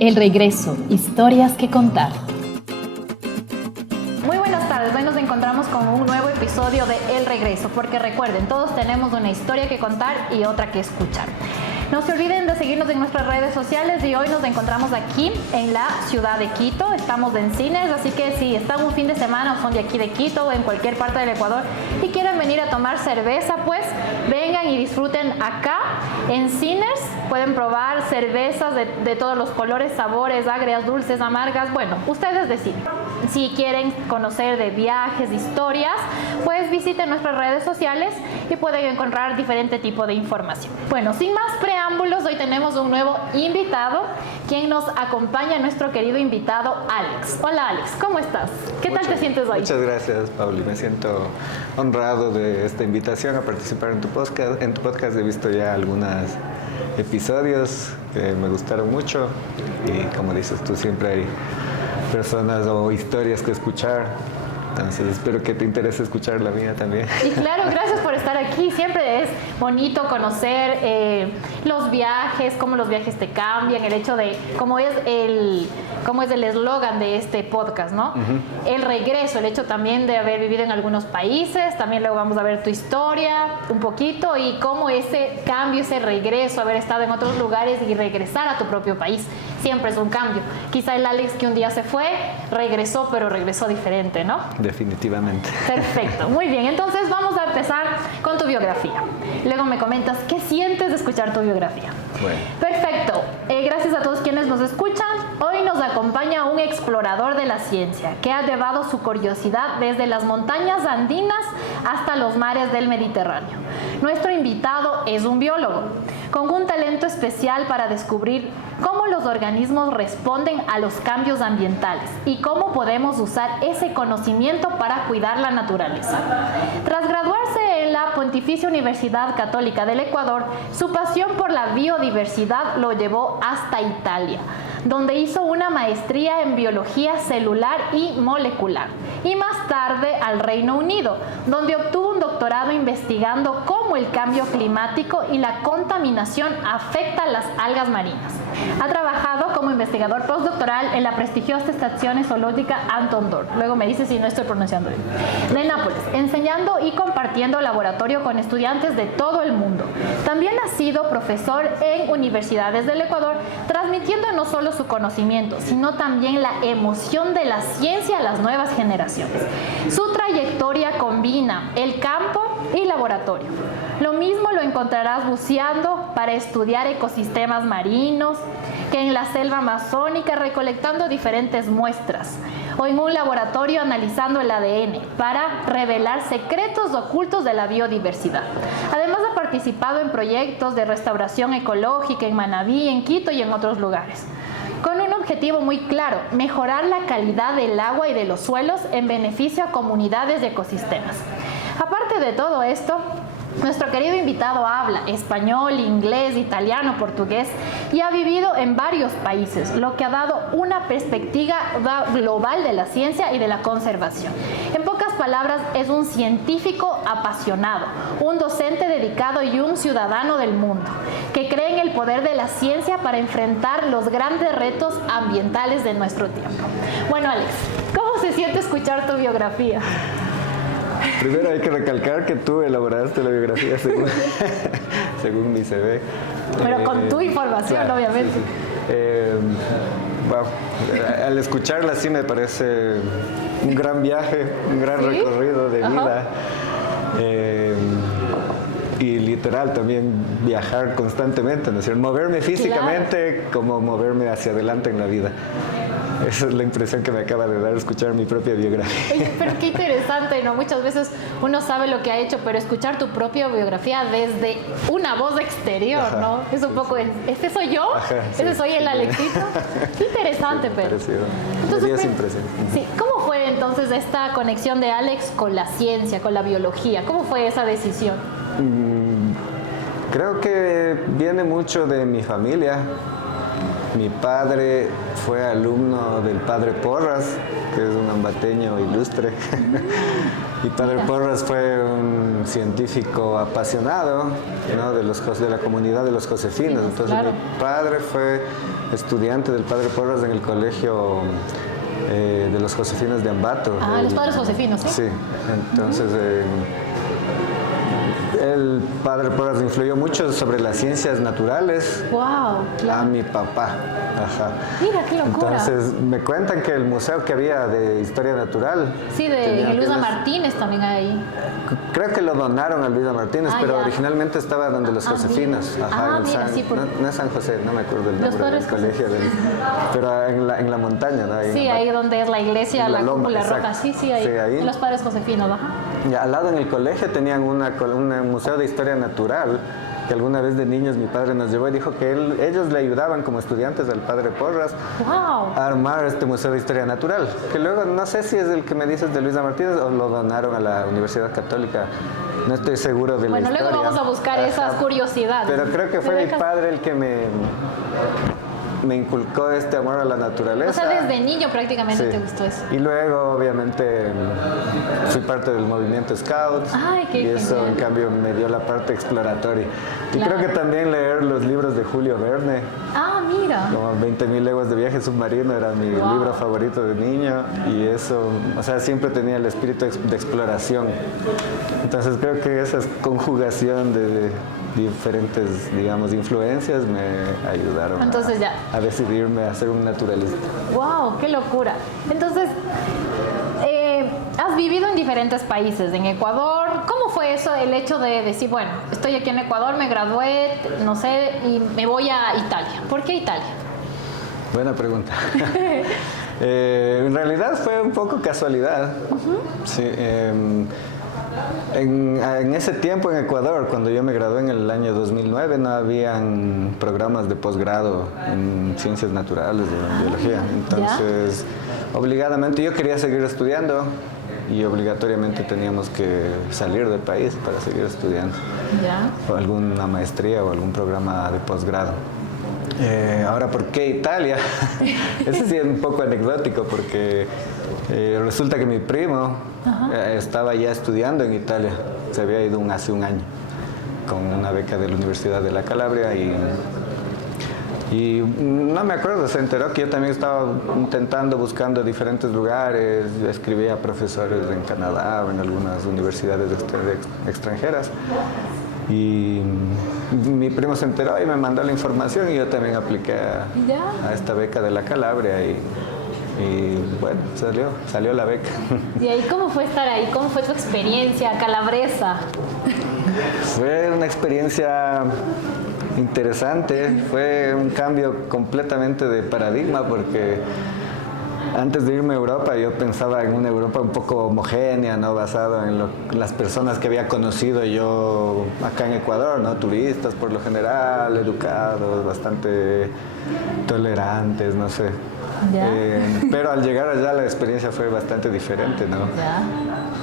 El regreso, historias que contar. Muy buenas tardes, hoy nos encontramos con un nuevo episodio de El Regreso, porque recuerden, todos tenemos una historia que contar y otra que escuchar. No se olviden de seguirnos en nuestras redes sociales y hoy nos encontramos aquí en la ciudad de Quito, estamos en Cines, así que si están un fin de semana o son de aquí de Quito o en cualquier parte del Ecuador y quieren venir a tomar cerveza, pues vengan y disfruten acá en Cines. Pueden probar cervezas de todos los colores, sabores, agrias, dulces, amargas, bueno, ustedes deciden. Si quieren conocer de viajes, de historias, pues visiten nuestras redes sociales y pueden encontrar diferente tipo de información. Bueno, sin más preámbulos, hoy tenemos un nuevo invitado, quien nos acompaña, nuestro querido invitado Alex. Hola Alex, ¿cómo estás? ¿Qué tal te sientes hoy? Muchas gracias, Pauli. Me siento honrado de esta invitación a participar en tu podcast. En tu podcast he visto ya algunos episodios que me gustaron mucho y como dices tú, siempre hay personas o historias que escuchar. Entonces espero que te interese escuchar la mía también. Y claro, gracias por estar aquí. Siempre es bonito conocer los viajes, cómo los viajes te cambian, el hecho de cómo es el eslogan de este podcast, ¿no? Uh-huh. El regreso, el hecho también de haber vivido en algunos países, también luego vamos a ver tu historia un poquito y cómo ese cambio, ese regreso, haber estado en otros lugares y regresar a tu propio país, siempre es un cambio. Quizá el Alex que un día se fue, regresó, pero regresó diferente, ¿no? Definitivamente. Perfecto, muy bien. Entonces vamos a empezar con tu biografía. Luego me comentas qué sientes de escuchar tu biografía. Bueno. Perfecto. Gracias a todos quienes nos escuchan. Hoy nos acompaña un explorador de la ciencia que ha llevado su curiosidad desde las montañas andinas hasta los mares del Mediterráneo. Nuestro invitado es un biólogo con un talento especial para descubrir cómo los organismos responden a los cambios ambientales y cómo podemos usar ese conocimiento para cuidar la naturaleza. Tras graduarse en la Pontificia Universidad Católica del Ecuador, su pasión por la biodiversidad lo llevó hasta Italia, donde hizo una maestría en biología celular y molecular, y más tarde al Reino Unido, donde obtuvo un doctorado investigando cómo el cambio climático y la contaminación afecta a las algas marinas. Ha trabajado como investigador postdoctoral en la prestigiosa estación zoológica Anton Dohrn, luego me dice si no estoy pronunciando bien, de Nápoles, enseñando y compartiendo laboratorio con estudiantes de todo el mundo. También ha sido profesor en universidades del Ecuador, transmitiendo no solo su conocimiento, sino también la emoción de la ciencia a las nuevas generaciones. Su trayectoria combina el campo y laboratorio. Lo mismo lo encontrarás buceando para estudiar ecosistemas marinos, que en la selva amazónica recolectando diferentes muestras, o en un laboratorio analizando el ADN para revelar secretos ocultos de la biodiversidad. Además ha participado en proyectos de restauración ecológica en Manabí, en Quito y en otros lugares, con un objetivo muy claro: mejorar la calidad del agua y de los suelos en beneficio a comunidades de ecosistemas. Aparte de todo esto, nuestro querido invitado habla español, inglés, italiano, portugués y ha vivido en varios países, lo que ha dado una perspectiva global de la ciencia y de la conservación. En pocas palabras, es un científico apasionado, un docente dedicado y un ciudadano del mundo, que cree en el poder de la ciencia para enfrentar los grandes retos ambientales de nuestro tiempo. Bueno, Alex, ¿cómo se siente escuchar tu biografía? Primero hay que recalcar que tú elaboraste la biografía según mi CV. Pero con tu información, claro, obviamente. Sí. Wow. Al escucharla sí me parece un gran viaje, un gran recorrido de vida. Y literal también viajar constantemente, ¿no es cierto? Moverme físicamente, claro, como moverme hacia adelante en la vida. Esa es la impresión que me acaba de dar escuchar mi propia biografía. Oye, pero qué interesante, ¿no? Muchas veces uno sabe lo que ha hecho, pero escuchar tu propia biografía desde una voz exterior, ajá, ¿no? Es un poco, ¿este soy yo? Ajá, ¿ese soy el Alexito? Qué interesante, pero. Entonces, impresionante. Sí, ¿cómo fue entonces esta conexión de Alex con la ciencia, con la biología? ¿Cómo fue esa decisión? Creo que viene mucho de mi familia. Mi padre fue alumno del padre Porras, que es un ambateño ilustre. Mi padre Porras fue un científico apasionado, ¿no?, de la comunidad de los josefinos. Entonces mi padre fue estudiante del padre Porras en el colegio de los josefinos de Ambato. Los padres josefinos, ¿sí? Sí, entonces el padre Porras influyó mucho sobre las ciencias naturales. ¡Wow! Claro. A mi papá. Ajá. Mira, qué locura. Entonces me cuentan que el museo que había de historia natural. Sí, de Luisa Martínez también hay. Creo que lo donaron a Luisa Martínez, pero ya. originalmente estaba donde los josefinos. Mira. Ajá, Mira, sí, no es San José, no me acuerdo el nombre del colegio, pero en la montaña, ¿no? Ahí donde es la iglesia, la loma, cúpula exacto. roja. Sí, ahí. Los padres josefinos, ajá. Y al lado en el colegio tenían un museo de historia natural, que alguna vez de niños mi padre nos llevó y dijo que ellos le ayudaban como estudiantes al padre Porras a armar este museo de historia natural, que luego no sé si es el que me dices de Luisa Martínez o lo donaron a la Universidad Católica, no estoy seguro de la historia. Bueno, luego vamos a buscar esas curiosidades. Pero creo que fue mi padre el que me inculcó este amor a la naturaleza. O sea, desde niño prácticamente te gustó eso. Y luego, obviamente, fui parte del movimiento Scouts. Ay, qué y eso, genial. en cambio, me dio la parte exploratoria. Y creo que también leer los libros de Julio Verne. Mira. Como 20.000 leguas de viaje submarino era mi libro favorito de niño. Y eso, o sea, siempre tenía el espíritu de exploración. Entonces creo que esa conjugación de diferentes, digamos, influencias me ayudaron a decidirme a ser un naturalista. ¡Wow! ¡Qué locura! Entonces, has vivido en diferentes países, en Ecuador. ¿Cómo fue eso, el hecho de decir, bueno, estoy aquí en Ecuador, me gradué, no sé, y me voy a Italia? ¿Por qué Italia? Buena pregunta. En realidad fue un poco casualidad. Sí, en ese tiempo en Ecuador, cuando yo me gradué en el año 2009, no habían programas de posgrado en ciencias naturales o biología. Entonces, obligadamente yo quería seguir estudiando y obligatoriamente teníamos que salir del país para seguir estudiando. O alguna maestría o algún programa de posgrado. Ahora, ¿por qué Italia? Eso sí es un poco anecdótico porque resulta que mi primo estaba ya estudiando en Italia. Se había ido hace un año con una beca de la Universidad de la Calabria y no me acuerdo, se enteró que yo también estaba buscando diferentes lugares, escribía a profesores en Canadá o en algunas universidades extranjeras. Y mi primo se enteró y me mandó la información y yo también apliqué a esta beca de la Calabria y bueno, salió la beca. ¿Y ahí cómo fue estar ahí? ¿Cómo fue tu experiencia calabresa? Fue una experiencia interesante, fue un cambio completamente de paradigma porque antes de irme a Europa yo pensaba en una Europa un poco homogénea, ¿no? Basado en las personas que había conocido yo acá en Ecuador, ¿no? Turistas por lo general, educados, bastante tolerantes, no sé. Pero al llegar allá la experiencia fue bastante diferente, ¿no?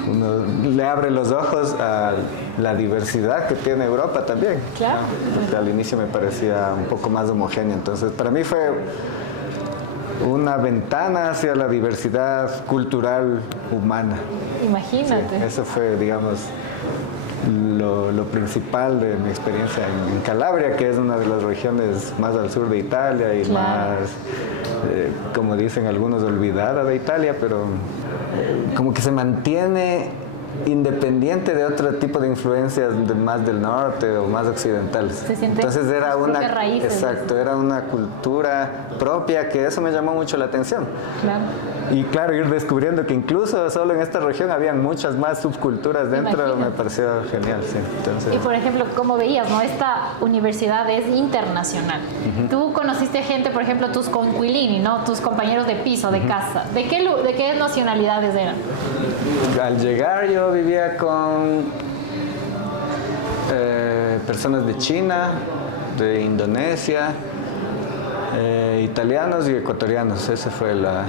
Uno le abre los ojos a la diversidad que tiene Europa también. Claro. ¿No? Porque al inicio me parecía un poco más homogénea, entonces para mí fue una ventana hacia la diversidad cultural humana. Imagínate. Sí, eso fue, digamos, lo principal de mi experiencia en Calabria, que es una de las regiones más al sur de Italia y más, como dicen algunos, olvidada de Italia, pero como que se mantiene independiente de otro tipo de influencias más del norte o más occidentales. Entonces era era una cultura propia, que eso me llamó mucho la atención. Y claro, ir descubriendo que incluso solo en esta región habían muchas más subculturas dentro, me pareció genial. Sí. Entonces, y por ejemplo, como veías, ¿no? Esta universidad es internacional. Tú conociste gente, por ejemplo, tus conquilini, ¿no? Tus compañeros de piso, de casa. ¿De qué nacionalidades eran? Al llegar yo vivía con personas de China, de Indonesia, italianos y ecuatorianos. Ese fue mira.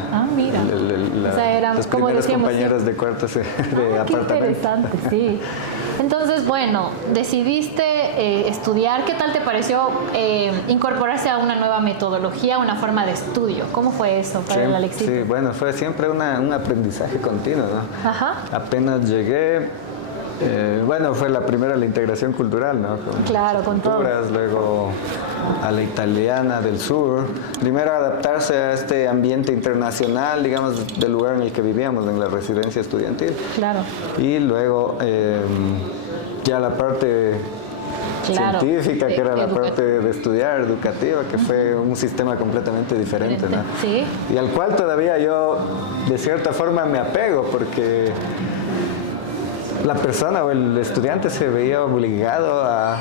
O sea, eran, los como primeros decíamos, compañeros de cuartos de apartamento. Qué interesante, sí. Entonces, bueno, decidiste estudiar. ¿Qué tal te pareció incorporarse a una nueva metodología, una forma de estudio? ¿Cómo fue eso para la Alexito? Sí, bueno, fue siempre un aprendizaje continuo, ¿no? Ajá. Apenas llegué, bueno, fue la primera la integración cultural, ¿no? Con culturas, luego a la italiana del sur. Primero adaptarse a este ambiente internacional, digamos, del lugar en el que vivíamos, en la residencia estudiantil. Claro. Y luego ya la parte científica, que era la parte de estudiar, educativa, que fue un sistema completamente diferente, ¿no? Sí. Y al cual todavía yo, de cierta forma, me apego, porque la persona o el estudiante se veía obligado a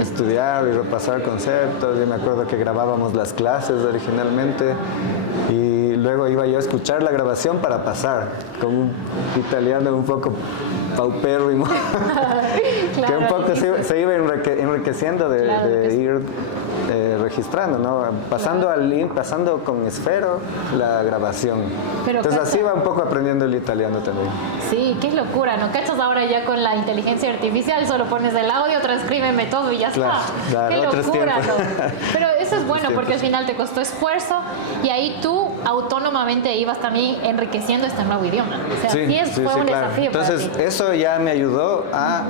estudiar y repasar conceptos. Yo me acuerdo que grabábamos las clases originalmente y luego iba yo a escuchar la grabación para pasar, con un italiano un poco paupérrimo, que un poco se iba enriqueciendo de ir registrando, ¿no? Pasando con esfero la grabación. Entonces así va un poco aprendiendo el italiano también. Sí, qué locura, ¿no? ¿Cachas? Ahora ya con la inteligencia artificial solo pones el audio, transcríbeme todo y ya está. Claro, qué locura, ¿no? Pero eso es bueno porque al tiempos. final te costó esfuerzo y ahí tú autónomamente ibas también enriqueciendo este nuevo idioma. O sea, fue un desafío. Entonces para ti. eso ya me ayudó a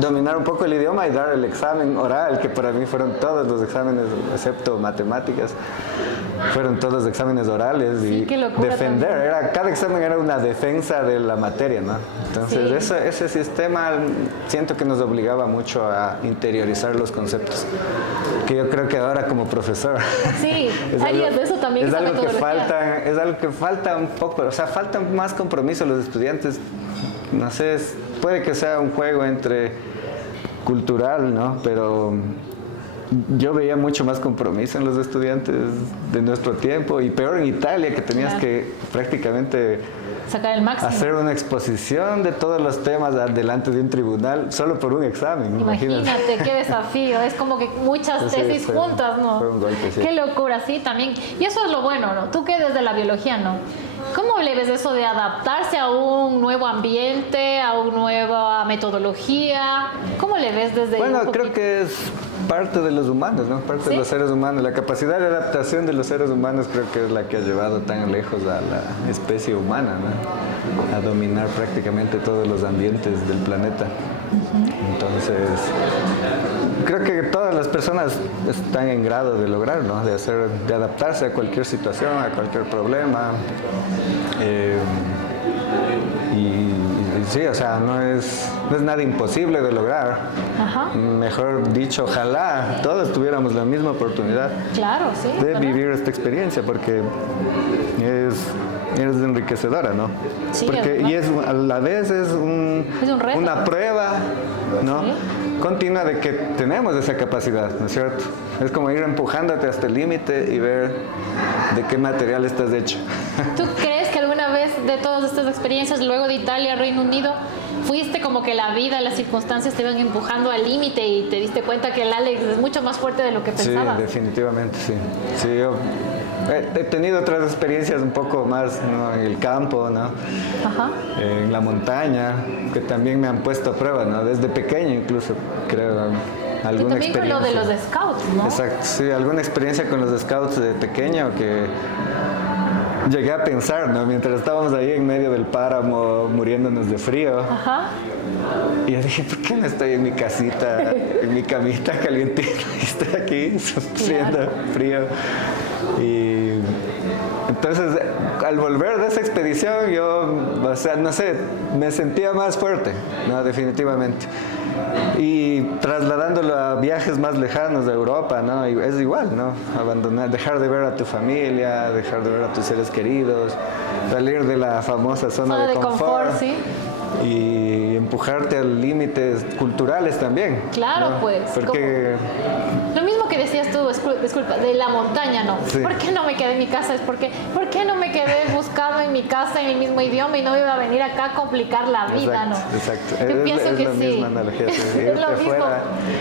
dominar un poco el idioma y dar el examen oral, que para mí fueron todos los exámenes, excepto matemáticas, fueron todos exámenes orales y qué locura defender. Cada examen era una defensa de la materia, ¿no? Entonces ese sistema siento que nos obligaba mucho a interiorizar los conceptos, que yo creo que ahora como profesor Sí, harías de eso también. es algo que falta un poco, o sea, falta más compromiso los estudiantes. No sé, puede que sea un juego entre cultural, ¿no? Pero yo veía mucho más compromiso en los estudiantes de nuestro tiempo, y peor en Italia, que tenías que prácticamente sacar el máximo. Hacer una exposición de todos los temas delante de un tribunal solo por un examen. Imagínate qué desafío. Es como que muchas tesis juntas, ¿no? Fue un golpe, sí. Qué locura, sí, también. Y eso es lo bueno, ¿no? Tú que desde la biología, ¿no? ¿Cómo le ves eso de adaptarse a un nuevo ambiente, a una nueva metodología? ¿Cómo le ves desde Bueno, creo que es parte de los humanos, ¿no? Parte de los seres humanos. La capacidad de adaptación de los seres humanos creo que es la que ha llevado tan lejos a la especie humana, ¿no? A dominar prácticamente todos los ambientes del planeta. Entonces, creo que todas las personas están en grado de lograr, ¿no? De adaptarse a cualquier situación, a cualquier problema. Y sí, o sea, no es nada imposible de lograr. Ajá. Mejor dicho, ojalá todos tuviéramos la misma oportunidad de vivir esta experiencia, porque es enriquecedora, ¿no? Sí, porque, y a la vez es una prueba, ¿no? Sí. Continua de que tenemos esa capacidad, ¿no es cierto? Es como ir empujándote hasta el límite y ver de qué material estás hecho. ¿Tú crees que alguna vez de todas estas experiencias, luego de Italia, Reino Unido, fuiste como que la vida, las circunstancias te iban empujando al límite y te diste cuenta que el Alex es mucho más fuerte de lo que pensabas? Sí, definitivamente, sí. Sí, yo he tenido otras experiencias un poco más, ¿no? En el campo, ¿no? Ajá. En la montaña, que también me han puesto a prueba, ¿no? Desde pequeño incluso, creo. Y también con lo de los scouts, ¿no? Exacto, sí, alguna experiencia con los scouts de pequeño que llegué a pensar, ¿no? Mientras estábamos ahí en medio del páramo muriéndonos de frío. Ajá. Y yo dije, ¿por qué no estoy en mi casita, en mi camita calientita? Y estoy aquí sufriendo frío. Y entonces, al volver de esa expedición, yo, o sea, no sé, me sentía más fuerte, ¿no? Definitivamente. Y trasladándolo a viajes más lejanos de Europa, ¿no? Y es igual, ¿no? Abandonar, dejar de ver a tu familia, dejar de ver a tus seres queridos, salir de la famosa zona de confort, sí. Y empujarte a límites culturales también. Claro, ¿no? pues. Porque lo mismo que decías tú, disculpa, de la montaña, ¿no? Sí. ¿Por qué no me quedé en mi casa? ¿Por qué no me quedé buscando en mi casa en el mismo idioma y no iba a venir acá a complicar la vida, exacto, ¿no? Exacto. Yo pienso que la sí. misma analogía. Sí. Es lo mismo.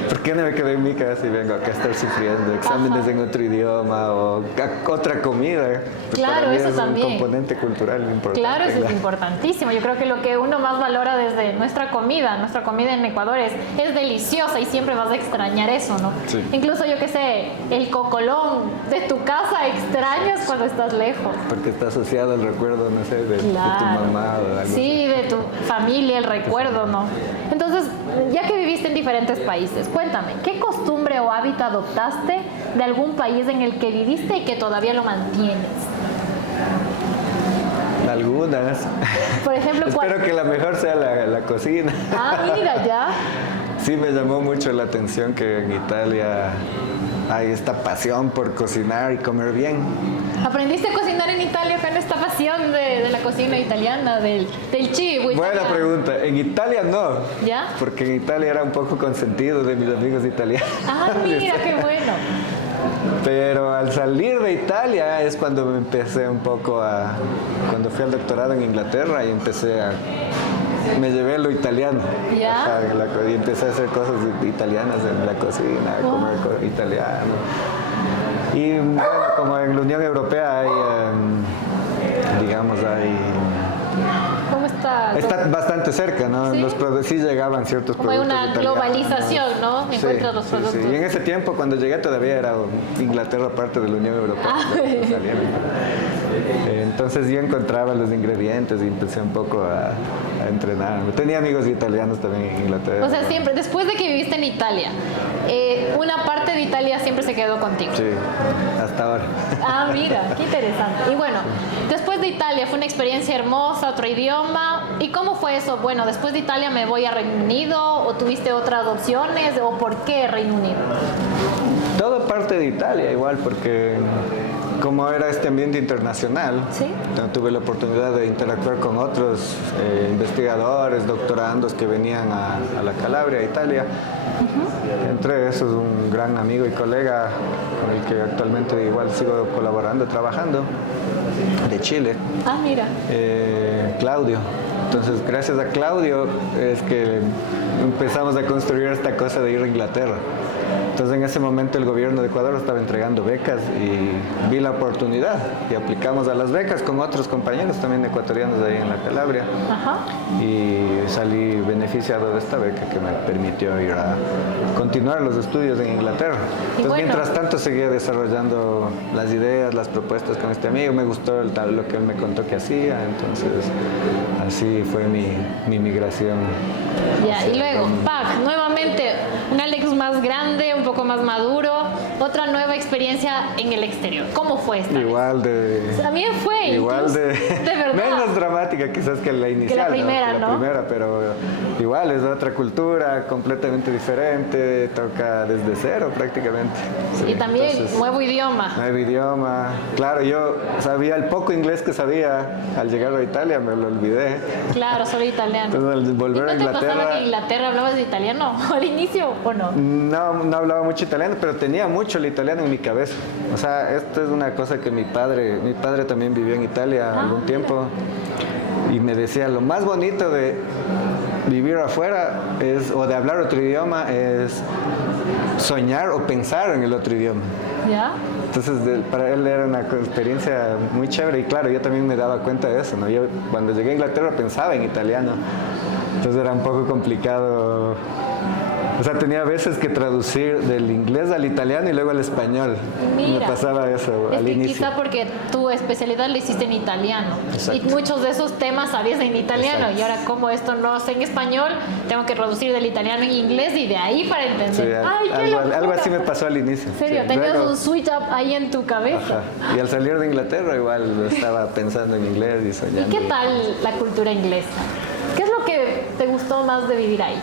¿Por qué no me quedé en mi casa y vengo acá a estar sufriendo exámenes en otro idioma o otra comida? Pues claro, para mí eso es también. un componente cultural importante. Claro, eso es importantísimo. Yo creo que lo que uno más valora desde nuestra comida en Ecuador es deliciosa y siempre vas a extrañar eso, ¿no? Sí. Incluso yo que sé, el cocolón de tu casa extrañas cuando estás lejos. Porque está asociado al recuerdo, no sé, de tu Claro. mamá o algo Sí, así. de tu familia, el recuerdo, ¿no? Entonces, ya que viviste en diferentes países, cuéntame, ¿qué costumbre o hábito adoptaste de algún país en el que viviste y que todavía lo mantienes? Algunas. Por ejemplo, ¿cuál? Espero que la mejor sea la cocina. Ah, mira, ya. Sí, me llamó mucho la atención que en Italia hay esta pasión por cocinar y comer bien. ¿Aprendiste a cocinar en Italia con esta pasión de la cocina italiana, del chivo Buena italiano? pregunta. En Italia no. ¿Ya? Porque en Italia era un poco consentido de mis amigos italianos. Ah, mira, qué bueno. Pero al salir de Italia es cuando me empecé un poco cuando fui al doctorado en Inglaterra y me llevé lo italiano. ¿Ya? Ajá, y empecé a hacer cosas italianas en la cocina, Wow. comer italiano. Y bueno, como en la Unión Europea hay, ¿Cómo está? está bastante cerca, ¿no? Sí. Sí llegaban ciertos Como hay productos una italianos. globalización, ¿no? Sí, Encuentras los sí, productos. sí. Y en ese tiempo, cuando llegué, todavía era Inglaterra parte de la Unión Europea. Ah. Entonces yo encontraba los ingredientes y empecé un poco a entrenar. Tenía amigos italianos también en Inglaterra. O sea, siempre, después de que viviste en Italia, una parte de Italia siempre se quedó contigo. Sí, hasta ahora. Ah, mira, qué interesante. Y bueno, después de Italia fue una experiencia hermosa, otro idioma. ¿Y cómo fue eso? Bueno, después de Italia me voy a Reino Unido, o tuviste otras opciones, o por qué Reino Unido. Todo parte de Italia igual, porque como era este ambiente internacional, Sí. tuve la oportunidad de interactuar con otros investigadores, doctorandos que venían a la Calabria, a Italia. Entre esos un gran amigo y colega con el que actualmente igual sigo colaborando, trabajando, de Chile, Ah, mira. Claudio. Entonces, gracias a Claudio es que empezamos a construir esta cosa de ir a Inglaterra. Entonces, en ese momento el gobierno de Ecuador estaba entregando becas y vi la oportunidad y aplicamos a las becas con otros compañeros también ecuatorianos de ahí en la Calabria. Ajá. Y salí beneficiado de esta beca que me permitió ir a continuar los estudios en Inglaterra. Y Entonces, bueno. mientras tanto seguía desarrollando las ideas, las propuestas con este amigo. Me gustó lo que él me contó que hacía, entonces así fue mi migración. Ya, y luego, PAC, nuevamente, un Alex más grande, un poco más maduro, otra nueva experiencia en el exterior. ¿Cómo fue esta vez? Igual de... También fue, Igual incluso, de... de verdad. Menos dramática quizás que la inicial. primera, Que ¿no? la primera, pero igual es otra cultura, completamente diferente, toca desde cero prácticamente. Sí, Y también entonces, nuevo idioma. nuevo idioma. Claro, yo sabía el poco inglés que sabía al llegar a Italia, me lo olvidé. Claro, solo italiano. Entonces, al ¿Y volver no a te pasaba que en Inglaterra... Inglaterra hablabas de italiano al inicio o no? No hablaba mucho italiano, pero tenía mucho el italiano en mi cabeza. O sea, esto es una cosa que mi padre también vivió en Italia algún tiempo y me decía, lo más bonito de vivir afuera o de hablar otro idioma es soñar o pensar en el otro idioma. ¿Ya? Entonces, para él era una experiencia muy chévere y claro, yo también me daba cuenta de eso, ¿no? Yo cuando llegué a Inglaterra pensaba en italiano, entonces era un poco complicado. O sea, tenía veces que traducir del inglés al italiano y luego al español. Mira, me pasaba eso es al que inicio. quizá porque tu especialidad la hiciste en italiano. Exacto. Y muchos de esos temas sabías en italiano. Exacto. Y ahora, como esto no sé en español, tengo que traducir del italiano en inglés y de ahí para entender. Sí, ¡Ay, qué locura! algo así me pasó al inicio. En serio, Sí, tenías luego- un switch up ahí en tu cabeza. Ajá. Y al salir de Inglaterra igual estaba pensando en inglés y ¿Y soñando. qué tal la cultura inglesa? ¿Qué es lo que te gustó más de vivir ahí?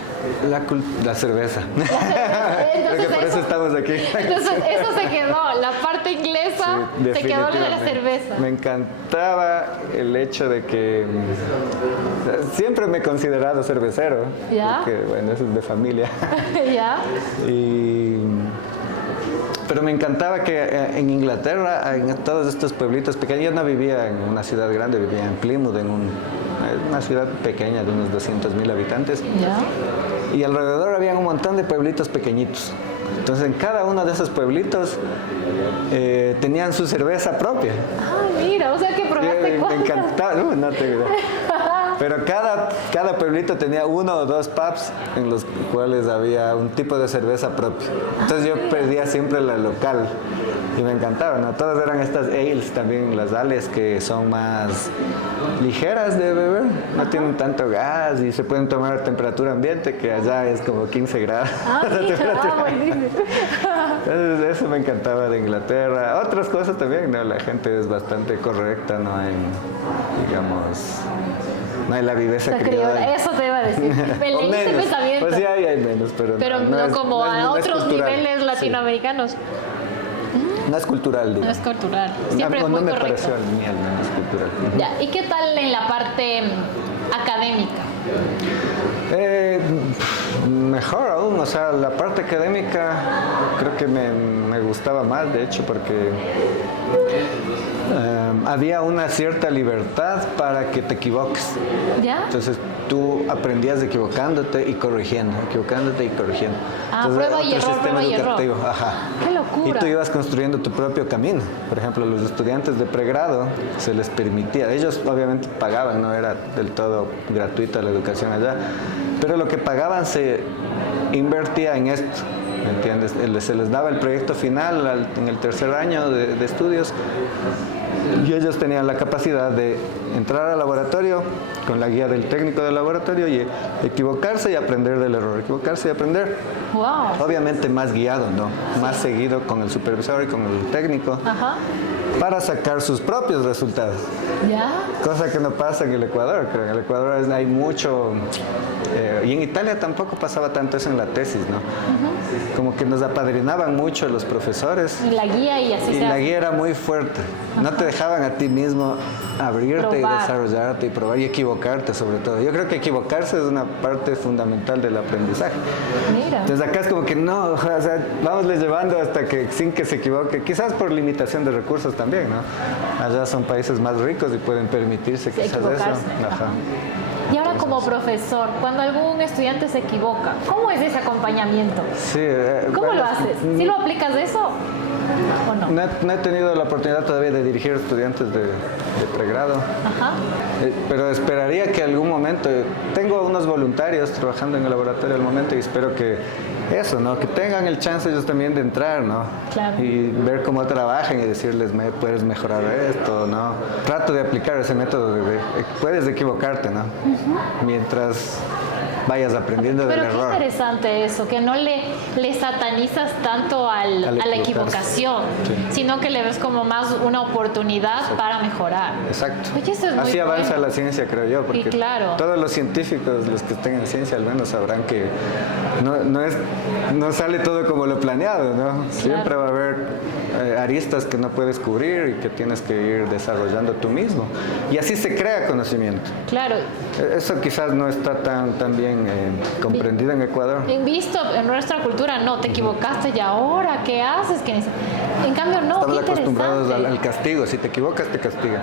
La cerveza. Creo que por eso estamos aquí. Entonces, eso se quedó. La parte inglesa Sí, se quedó la de la definitivamente. cerveza. Me encantaba el hecho de que siempre me he considerado cervecero. ¿Ya? Porque, bueno, eso es de familia. ¿Ya? Pero me encantaba que en Inglaterra, en todos estos pueblitos pequeños, yo no vivía en una ciudad grande, vivía en Plymouth, en una ciudad pequeña de unos 200,000 habitantes. ¿Ya? Y alrededor había un montón de pueblitos pequeñitos. Entonces en cada uno de esos pueblitos tenían su cerveza propia. Ah, mira, o sea que probaste Me cuántas. encantaba, no tengo idea. Pero cada pueblito tenía 1 o 2 pubs en los cuales había un tipo de cerveza propio. Entonces yo pedía siempre la local y me encantaba, ¿no? Todas eran estas ales también, las ales que son más ligeras de beber, no tienen tanto gas y se pueden tomar a temperatura ambiente, que allá es como 15 grados. Buenísimo. Entonces, eso me encantaba de Inglaterra. Otras cosas también, ¿no? La gente es bastante correcta, no hay, digamos, no hay la viveza criolla. Eso te iba a decir. Me O leí ese menos. pensamiento. Pues sí, hay menos, pero No como a no es otros cultural. niveles Sí. latinoamericanos. No es cultural, No digamos. es cultural. Siempre no, es muy no me correcto. pareció al menos cultural. Ya. ¿Y qué tal en la parte académica? Mejor aún, o sea, la parte académica creo que me gustaba más, de hecho, porque había una cierta libertad para que te equivoques. ¿Ya? Entonces tú aprendías equivocándote y corrigiendo, equivocándote y corrigiendo. Ah, Entonces, prueba y otro error, sistema prueba y error. educativo, ajá. ¡Qué locura! Y tú ibas construyendo tu propio camino. Por ejemplo, los estudiantes de pregrado se les permitía, ellos obviamente pagaban, no era del todo gratuita la educación allá, pero lo que pagaban se invertía en esto, ¿me entiendes? Se les daba el proyecto final en el tercer año de estudios y ellos tenían la capacidad de entrar al laboratorio con la guía del técnico del laboratorio y equivocarse y aprender del error, equivocarse y aprender. ¡Wow! Obviamente más guiado, ¿no? Más seguido con el supervisor y con el técnico Ajá. para sacar sus propios resultados. ¿Ya? Cosa que no pasa en el Ecuador, creo. En el Ecuador hay mucho... y en Italia tampoco pasaba tanto eso en la tesis, ¿no? Como que nos apadrinaban mucho los profesores. Y la guía y así Y se la hace. guía era muy fuerte. No te dejaban a ti mismo abrirte Probar. y desarrollarte y probar y equivocarte sobre todo. Yo creo que equivocarse es una parte fundamental del aprendizaje. Mira. Entonces acá es como que no, o sea, vamosle llevando hasta que sin que se equivoque, quizás por limitación de recursos también, ¿no? Allá son países más ricos y pueden permitirse Sí, quizás eso. equivocarse. Ajá. Y ahora como profesor, cuando algún estudiante se equivoca, ¿cómo es ese acompañamiento? Sí, ¿Cómo bueno, lo haces? ¿Sí lo aplicas de eso o no? No he tenido la oportunidad todavía de dirigir estudiantes de pregrado. Ajá. Pero esperaría que algún momento, tengo unos voluntarios trabajando en el laboratorio al momento y espero que eso, ¿no? Que tengan el chance ellos también de entrar, ¿no? Claro. Y ver cómo trabajan y decirles, puedes mejorar esto, ¿no? Trato de aplicar ese método puedes equivocarte, ¿no? Mientras vayas aprendiendo del Pero qué error. interesante eso, que no le satanizas tanto a la equivocarse. equivocación, Sí. sino que le ves como más una oportunidad para mejorar. Exacto. Oye, eso es muy Así avanza bueno. la ciencia, creo yo, porque claro. todos los científicos, los que estén en ciencia al menos sabrán que no sale todo como lo planeado, ¿no? Siempre va a haber aristas que no puedes cubrir y que tienes que ir desarrollando tú mismo. Y así se crea conocimiento. Claro. Eso quizás no está tan bien comprendido en Ecuador. Visto en nuestra cultura, no, te equivocaste y ahora, ¿qué haces? En cambio, no, Estamos qué acostumbrados interesante. al castigo. Si te equivocas, te castigan.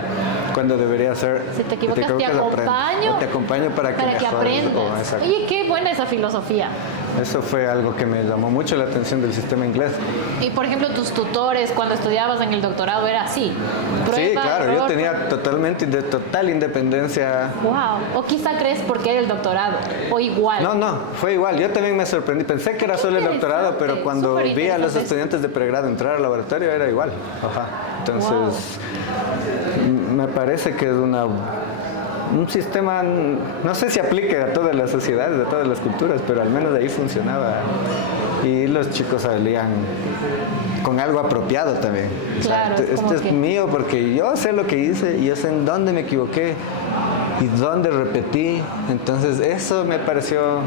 Cuando debería ser... Si te equivocas, te aprendes. acompaño. O te acompaño para que mejores. aprendas. Exacto. Oye, qué buena esa filosofía. Eso fue algo que me llamó mucho la atención del sistema inglés. Y por ejemplo, tus tutores cuando estudiabas en el doctorado era así. Sí, Prueba, claro, error, yo tenía total independencia. Wow. O quizá crees porque era el doctorado. O igual. No, fue igual. Yo también me sorprendí. Pensé que era solo el doctorado, pero interesante, cuando súper vi a los interesante. estudiantes de pregrado entrar al laboratorio era igual. Ajá. Entonces, me parece que es un sistema, no sé si aplique a todas las sociedades, a todas las culturas, pero al menos ahí funcionaba. Y los chicos salían con algo apropiado también. Claro, O sea, es como esto que- es mío porque yo sé lo que hice y yo sé en dónde me equivoqué y dónde repetí. Entonces eso me pareció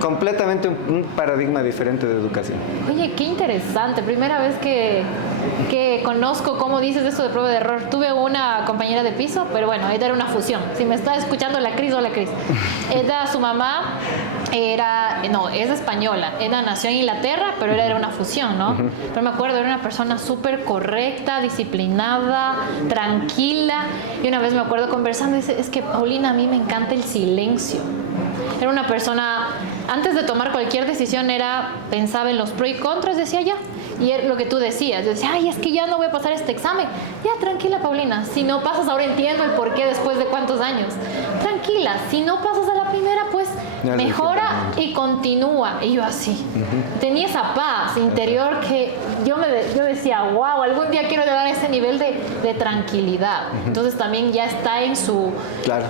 completamente un paradigma diferente de educación. Oye, qué interesante. Primera vez que conozco cómo dices eso de prueba de error. Tuve una compañera de piso, pero bueno, ella era una fusión. Si me está escuchando la Cris, hola Cris. Ella, su mamá es española. Ella nació en Inglaterra, pero era una fusión, ¿no? Pero me acuerdo, era una persona súper correcta, disciplinada, tranquila. Y una vez me acuerdo conversando, dice, es que Paulina, a mí me encanta el silencio. Era una persona, antes de tomar cualquier decisión, pensaba en los pros y contras, decía ya. Y es lo que tú decías, yo decía, ay, es que ya no voy a pasar este examen. Ya, tranquila, Paulina, si no pasas ahora entiendo el por qué después de cuántos años. Tranquila. tranquila, si no pasas a la primera, pues Ya mejora definitivamente. y continúa. Y yo así, tenía esa paz interior que yo decía, wow, algún día quiero llegar a ese nivel de tranquilidad. Entonces también ya está en su Claro.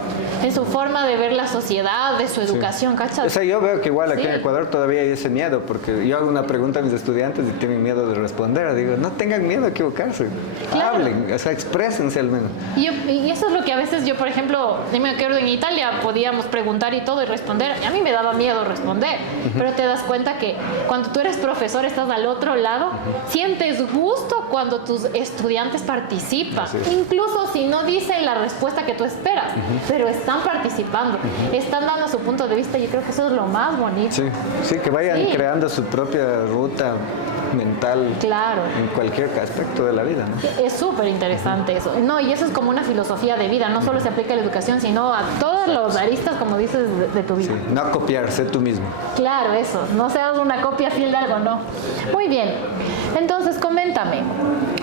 forma de ver la sociedad, de su educación, ¿cachas? O sea, yo veo que igual aquí Sí. en Ecuador todavía hay ese miedo, porque yo hago una pregunta a mis estudiantes y tienen miedo de responder. Digo, no tengan miedo a equivocarse. Claro. Hablen, o sea, exprésense al menos. Y eso es lo que a veces yo, por ejemplo, yo me acuerdo en Italia, podíamos preguntar y todo y responder. Y a mí me daba miedo responder, pero te das cuenta que cuando tú eres profesor, estás al otro lado, sientes gusto cuando tus estudiantes participan. Así es. Incluso si no dicen la respuesta que tú esperas, pero están participando, están dando su punto de vista. Yo creo que eso es lo más bonito. Sí, sí, que vayan Sí. creando su propia ruta mental Claro. en cualquier aspecto de la vida, ¿no? Es súper interesante eso. No, y eso es como una filosofía de vida. No solo se aplica a la educación, sino a todos los aristas, como dices, de tu vida. Sí, no copiar, sé tú mismo. Claro, eso. No seas una copia fiel de algo, no. Muy bien. Entonces, coméntame.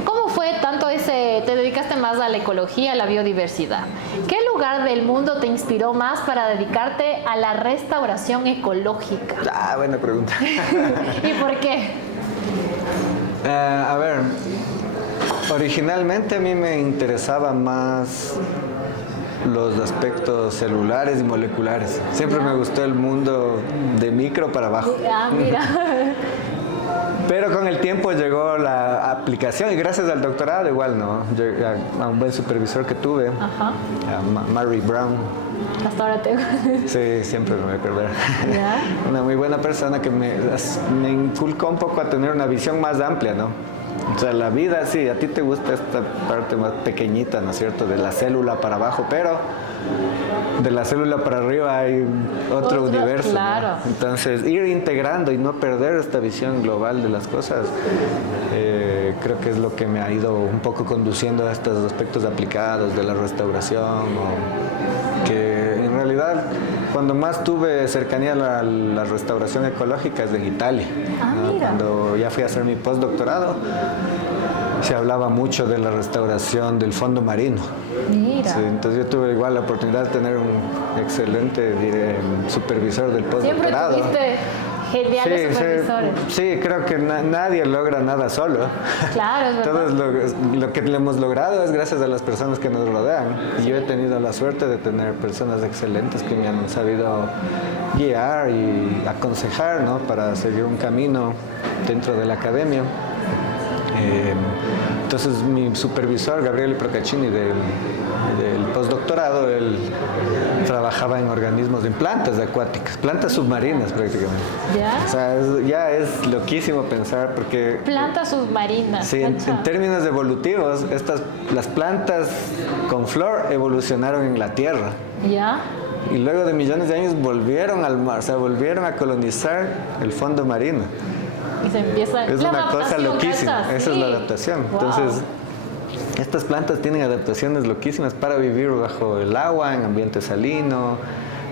¿Cómo fue tanto te dedicaste más a la ecología, a la biodiversidad? ¿Qué lugar del mundo te inspiró más para dedicarte a la restauración ecológica? Ah, buena pregunta. ¿Y por qué? A ver, originalmente a mí me interesaba más los aspectos celulares y moleculares. Siempre me gustó el mundo de micro para abajo. Ah, mira. Pero con el tiempo llegó la aplicación y gracias al doctorado igual, ¿no? Llegué a un buen supervisor que tuve, Ajá. a Murray Brown. Hasta ahora te... Sí, siempre me voy a acordar. Ya. Una muy buena persona que me inculcó un poco a tener una visión más amplia, ¿no? O sea, la vida, sí, a ti te gusta esta parte más pequeñita, ¿no es cierto? De la célula para abajo, pero de la célula para arriba hay otro universo, ¿no? Claro. Entonces, ir integrando y no perder esta visión global de las cosas, creo que es lo que me ha ido un poco conduciendo a estos aspectos aplicados de la restauración, o que en realidad cuando más tuve cercanía a la restauración ecológica es en Italia. Ah, ¿no? mira. Cuando ya fui a hacer mi postdoctorado, se hablaba mucho de la restauración del fondo marino. Mira. Sí, entonces yo tuve igual la oportunidad de tener un excelente supervisor del Siempre postdoctorado. tuviste geniales supervisores. Sí, creo que nadie logra nada solo. Claro, es verdad. Todo lo que le hemos logrado es gracias a las personas que nos rodean. Y yo he tenido la suerte de tener personas excelentes que me han sabido guiar y aconsejar, ¿no? Para seguir un camino dentro de la academia. Entonces mi supervisor, Gabriele Procaccini, del postdoctorado, él trabajaba en organismos, en plantas acuáticas, plantas submarinas prácticamente. ¿Ya? O sea, ya es loquísimo pensar porque... Plantas submarinas. Sí, en cacha. términos evolutivos, las plantas con flor evolucionaron en la Tierra. ¿Ya? Y luego de millones de años volvieron al mar, o sea, volvieron a colonizar el fondo marino. Y se empieza... Es la una cosa adaptación, loquísima, cacha, esa es sí. la adaptación. Wow. Entonces, estas plantas tienen adaptaciones loquísimas para vivir bajo el agua, en ambiente salino,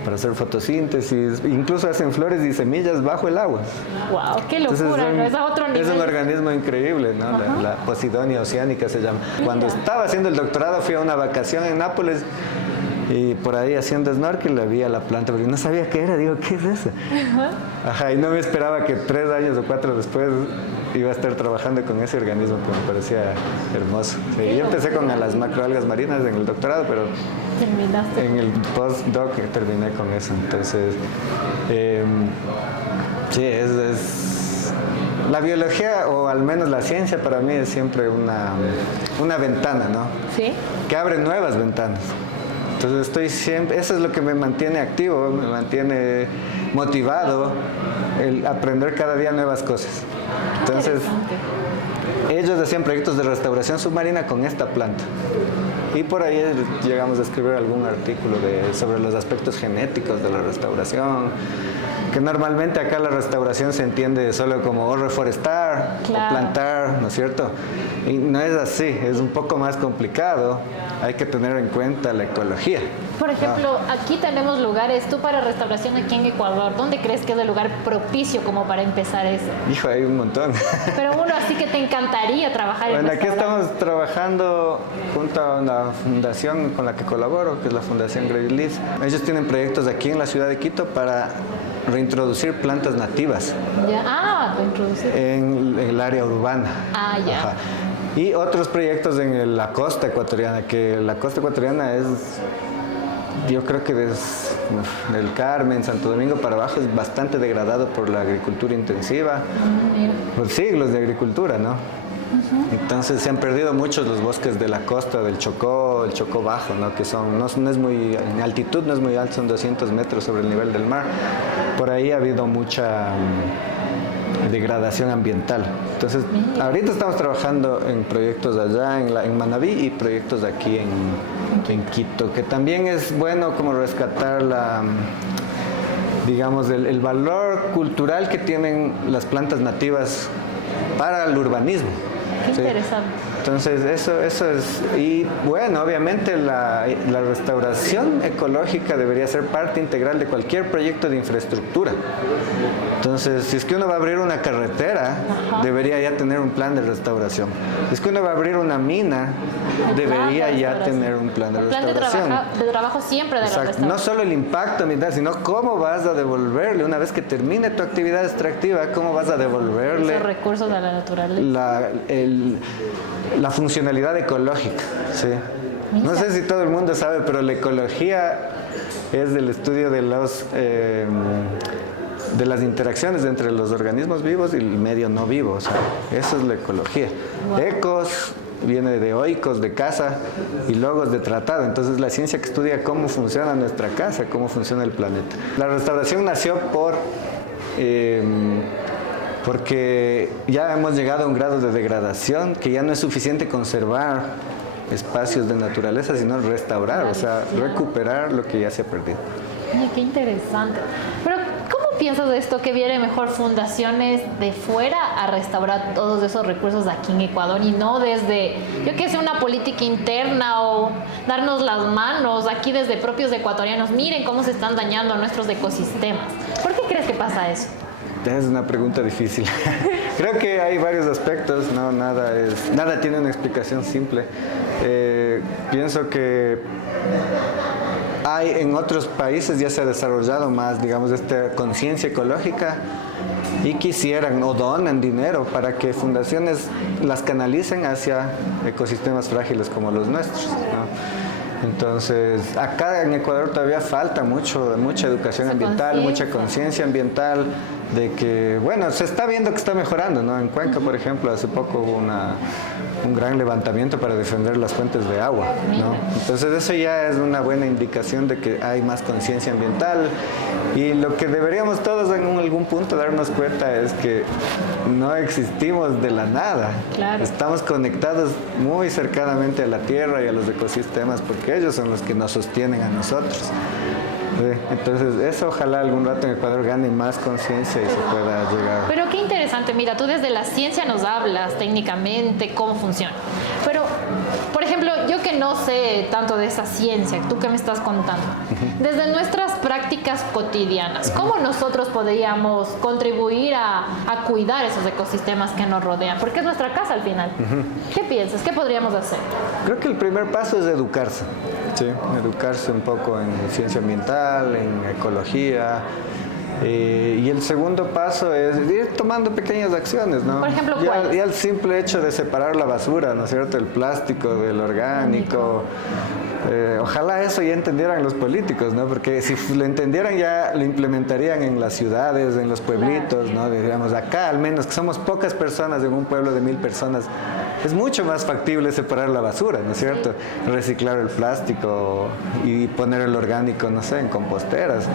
para hacer fotosíntesis, incluso hacen flores y semillas bajo el agua. Wow, qué Entonces, locura, ¿no? Es a otro nivel. es un organismo increíble, ¿no? La Posidonia oceánica se llama. Cuando estaba haciendo el doctorado fui a una vacación en Nápoles y por ahí haciendo snorkel le vi a la planta, porque no sabía qué era, digo, ¿qué es eso? Ajá, y no me esperaba que 3 años o 4 después iba a estar trabajando con ese organismo que me parecía hermoso. Sí, yo empecé con las macroalgas marinas en el doctorado, pero Terminaste. en el postdoc terminé con eso. Entonces, sí, la biología, o al menos la ciencia, para mí es siempre una ventana, ¿no? ¿Sí? Que abre nuevas ventanas. Entonces estoy siempre, eso es lo que me mantiene activo, me mantiene motivado, el aprender cada día nuevas cosas. Entonces, ellos hacían proyectos de restauración submarina con esta planta. Y por ahí llegamos a escribir algún artículo sobre los aspectos genéticos de la restauración, Que normalmente acá la restauración se entiende solo como o reforestar, Claro. o plantar, ¿no es cierto? Y no es así, es un poco más complicado. Hay que tener en cuenta la ecología. Por ejemplo, aquí tenemos lugares, tú para restauración aquí en Ecuador, ¿dónde crees que es el lugar propicio como para empezar eso? Hijo, hay un montón. Pero uno así que te encantaría trabajar en Bueno, aquí restaurante. estamos trabajando junto a una fundación con la que colaboro, que es la Fundación Grey Leaf. Ellos tienen proyectos aquí en la ciudad de Quito para reintroducir plantas nativas Ya, introducir. en el área urbana. Ah, ya. Ajá. Y otros proyectos en la costa ecuatoriana, que la costa ecuatoriana es, yo creo que desde el Carmen, Santo Domingo para abajo es bastante degradado por la agricultura intensiva, Mira. por siglos de agricultura, ¿no? Entonces se han perdido muchos los bosques de la costa, del Chocó, el Chocó Bajo, ¿no? Que no es muy, en altitud no es muy alto, son 200 metros sobre el nivel del mar. Por ahí ha habido mucha degradación ambiental. Entonces, ahorita estamos trabajando en proyectos allá en Manabí y proyectos aquí en Quito, que también es bueno como rescatar digamos, el valor cultural que tienen las plantas nativas para el urbanismo. Qué ¿sí? interesante. Entonces, eso es, y bueno, obviamente la restauración ecológica debería ser parte integral de cualquier proyecto de infraestructura. Entonces, si es que uno va a abrir una carretera, debería ya tener un plan de restauración. Si es que uno va a abrir una mina, debería ya tener un plan de restauración. De trabajo siempre de la Exacto. restauración. No solo el impacto ambiental, sino cómo vas a devolverle, una vez que termine tu actividad extractiva, cómo vas a devolverle Esos recursos de la naturaleza. la funcionalidad ecológica. ¿sí? No sé si todo el mundo sabe, pero la ecología es el estudio de las interacciones entre los organismos vivos y el medio no vivo. O sea, eso es la ecología. Ecos viene de oikos, de casa, y logos, de tratado. Entonces, la ciencia que estudia cómo funciona nuestra casa, cómo funciona el planeta. La restauración nació porque ya hemos llegado a un grado de degradación que ya no es suficiente conservar espacios de naturaleza, sino restaurar, o sea, recuperar lo que ya se ha perdido. Oye, qué interesante. Pero, ¿cómo piensas de esto que viene mejor fundaciones de fuera a restaurar todos esos recursos aquí en Ecuador y no desde, yo que sé, una política interna o darnos las manos aquí desde propios ecuatorianos? Miren cómo se están dañando nuestros ecosistemas. ¿Por qué crees que pasa eso? Es una pregunta difícil. Creo que hay varios aspectos, ¿no? Nada tiene una explicación simple. Pienso que en otros países ya se ha desarrollado más, digamos, esta conciencia ecológica y quisieran o donan dinero para que fundaciones las canalicen hacia ecosistemas frágiles como los nuestros, ¿no? Entonces, acá en Ecuador todavía falta mucha educación ambiental, mucha conciencia ambiental, de que, bueno, se está viendo que está mejorando, ¿no? En Cuenca, por ejemplo, hace poco hubo un gran levantamiento para defender las fuentes de agua, ¿no? Entonces, eso ya es una buena indicación de que hay más conciencia ambiental, y lo que deberíamos todos en algún punto darnos cuenta es que no existimos de la nada. Claro. Estamos conectados muy cercanamente a la tierra y a los ecosistemas, porque ellos son los que nos sostienen a nosotros. Sí, entonces eso ojalá algún rato en Ecuador gane más conciencia y se pueda llegar. Pero qué interesante, mira, tú desde la ciencia nos hablas técnicamente cómo funciona. Pero, por ejemplo, yo que no sé tanto de esa ciencia, tú que me estás contando, desde nuestras prácticas cotidianas, ¿cómo nosotros podríamos contribuir a cuidar esos ecosistemas que nos rodean? Porque es nuestra casa al final. ¿Qué piensas? ¿Qué podríamos hacer? Creo que el primer paso es educarse. Sí, educarse un poco en ciencia ambiental, en ecología. Y el segundo paso es ir tomando pequeñas acciones, ¿no? Por ejemplo, ya ¿cuáles? el simple hecho de separar la basura, ¿no es cierto? El plástico del orgánico. Ojalá eso ya entendieran los políticos, ¿no? Porque si lo entendieran ya lo implementarían en las ciudades, en los pueblitos, ¿no? Diríamos, acá al menos, que somos pocas personas en un pueblo de 1000 personas, es mucho más factible separar la basura, ¿no es cierto? Reciclar el plástico y poner el orgánico, no sé, en composteras.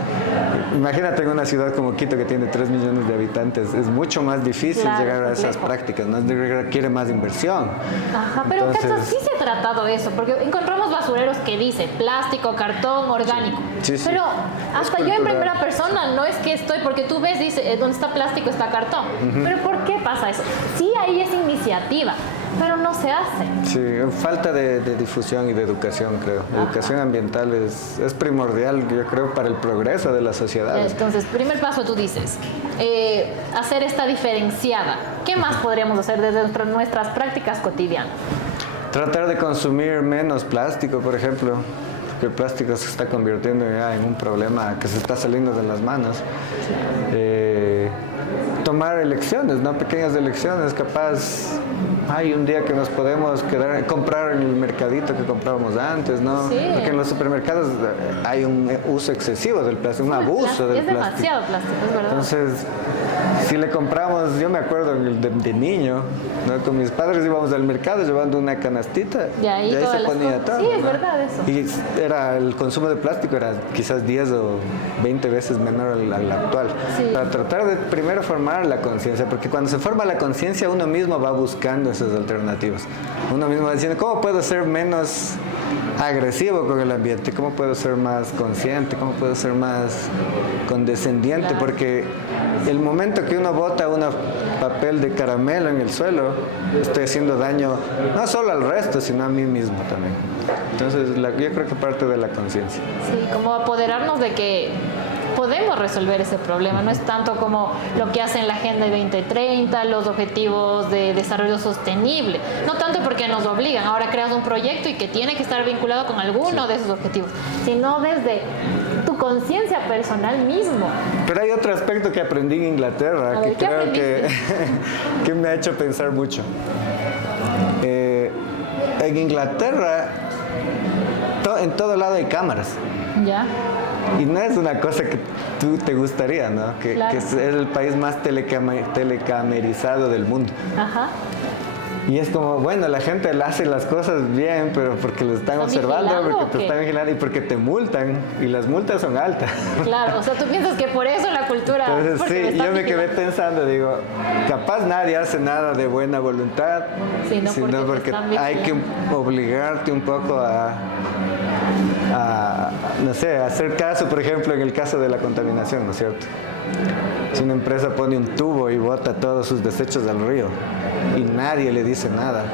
Imagínate en una ciudad como Quito, que tiene 3 millones de habitantes, es mucho más difícil llegar a esas prácticas, ¿no? Requiere más inversión. Ajá, pero Entonces, ¿cachas? Sí se ha tratado eso, porque encontramos basureros que dicen plástico, cartón, orgánico. Sí, sí. Pero hasta yo en cultural. primera persona, no es que estoy, porque tú ves, dice, donde está plástico está cartón. Pero ¿por qué pasa eso? Sí, hay esa iniciativa, pero no se hace. Sí, falta de difusión y de educación, creo. La educación ambiental es primordial, yo creo, para el progreso de la sociedad. Entonces, primer paso tú dices, hacer esta diferenciada. ¿Qué más podríamos hacer desde nuestras prácticas cotidianas? Tratar de consumir menos plástico, por ejemplo, porque el plástico se está convirtiendo ya en un problema que se está saliendo de las manos. Tomar elecciones, ¿no? Pequeñas elecciones, capaz hay un día que nos podemos quedar, comprar en el mercadito que comprábamos antes, ¿no? Sí. Porque en los supermercados hay un uso excesivo del plástico, un abuso del plástico. Es demasiado plástico, es verdad. Entonces, si le compramos, yo me acuerdo de niño, ¿no? Con mis padres íbamos al mercado llevando una canastita Y ahí todas se las ponía cosas. todo. Sí, es ¿no? verdad eso. Y era el consumo de plástico era quizás 10 o 20 veces menor al actual. Sí. Para tratar de primero formar la conciencia, porque cuando se forma la conciencia uno mismo va buscando esas alternativas. Uno mismo va diciendo, ¿cómo puedo ser menos agresivo con el ambiente? ¿Cómo puedo ser más consciente? ¿Cómo puedo ser más condescendiente? Claro. Porque el momento que uno bota un papel de caramelo en el suelo, estoy haciendo daño no solo al resto, sino a mí mismo también. Entonces, yo creo que parte de la conciencia. Sí, como apoderarnos de que podemos resolver ese problema. No es tanto como lo que hace en la Agenda 2030, los objetivos de desarrollo sostenible. No tanto porque nos obligan. Ahora creas un proyecto y que tiene que estar vinculado con alguno de esos objetivos, sino desde tu conciencia personal mismo. Pero hay otro aspecto que aprendí en Inglaterra, A que ver, ¿qué creo aprendiste? que me ha hecho pensar mucho. En Inglaterra, en todo lado hay cámaras. ¿Ya? Y no es una cosa que tú te gustaría, ¿no? Claro. Que es el país más telecamerizado del mundo. Ajá. Y es como, bueno, la gente le hace las cosas bien, pero porque lo están observando, vigilando porque o te qué? están vigilando y porque te multan. Y las multas son altas. Claro, o sea, tú piensas que por eso la cultura... Entonces, porque sí, están yo me quedé vigilando. pensando, digo, capaz nadie hace nada de buena voluntad, Sino sino porque te porque están hay que obligarte un poco a, no sé, a hacer caso, por ejemplo, en el caso de la contaminación, ¿no es cierto? Si una empresa pone un tubo y bota todos sus desechos al río y nadie le dice nada,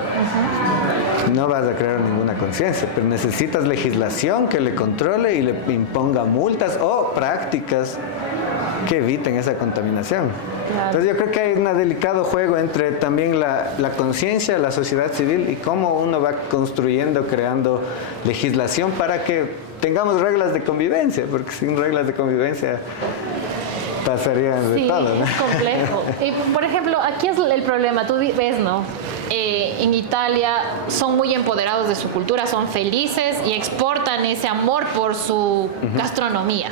no vas a crear ninguna conciencia, pero necesitas legislación que le controle y le imponga multas o prácticas que eviten esa contaminación. Claro. Entonces yo creo que hay un delicado juego entre también la conciencia, la sociedad civil y cómo uno va construyendo, creando legislación para que tengamos reglas de convivencia, porque sin reglas de convivencia pasarían de Sí, todo, ¿no? es complejo. Y, por ejemplo, aquí es el problema, tú ves, ¿no? En Italia son muy empoderados de su cultura, son felices y exportan ese amor por su gastronomía.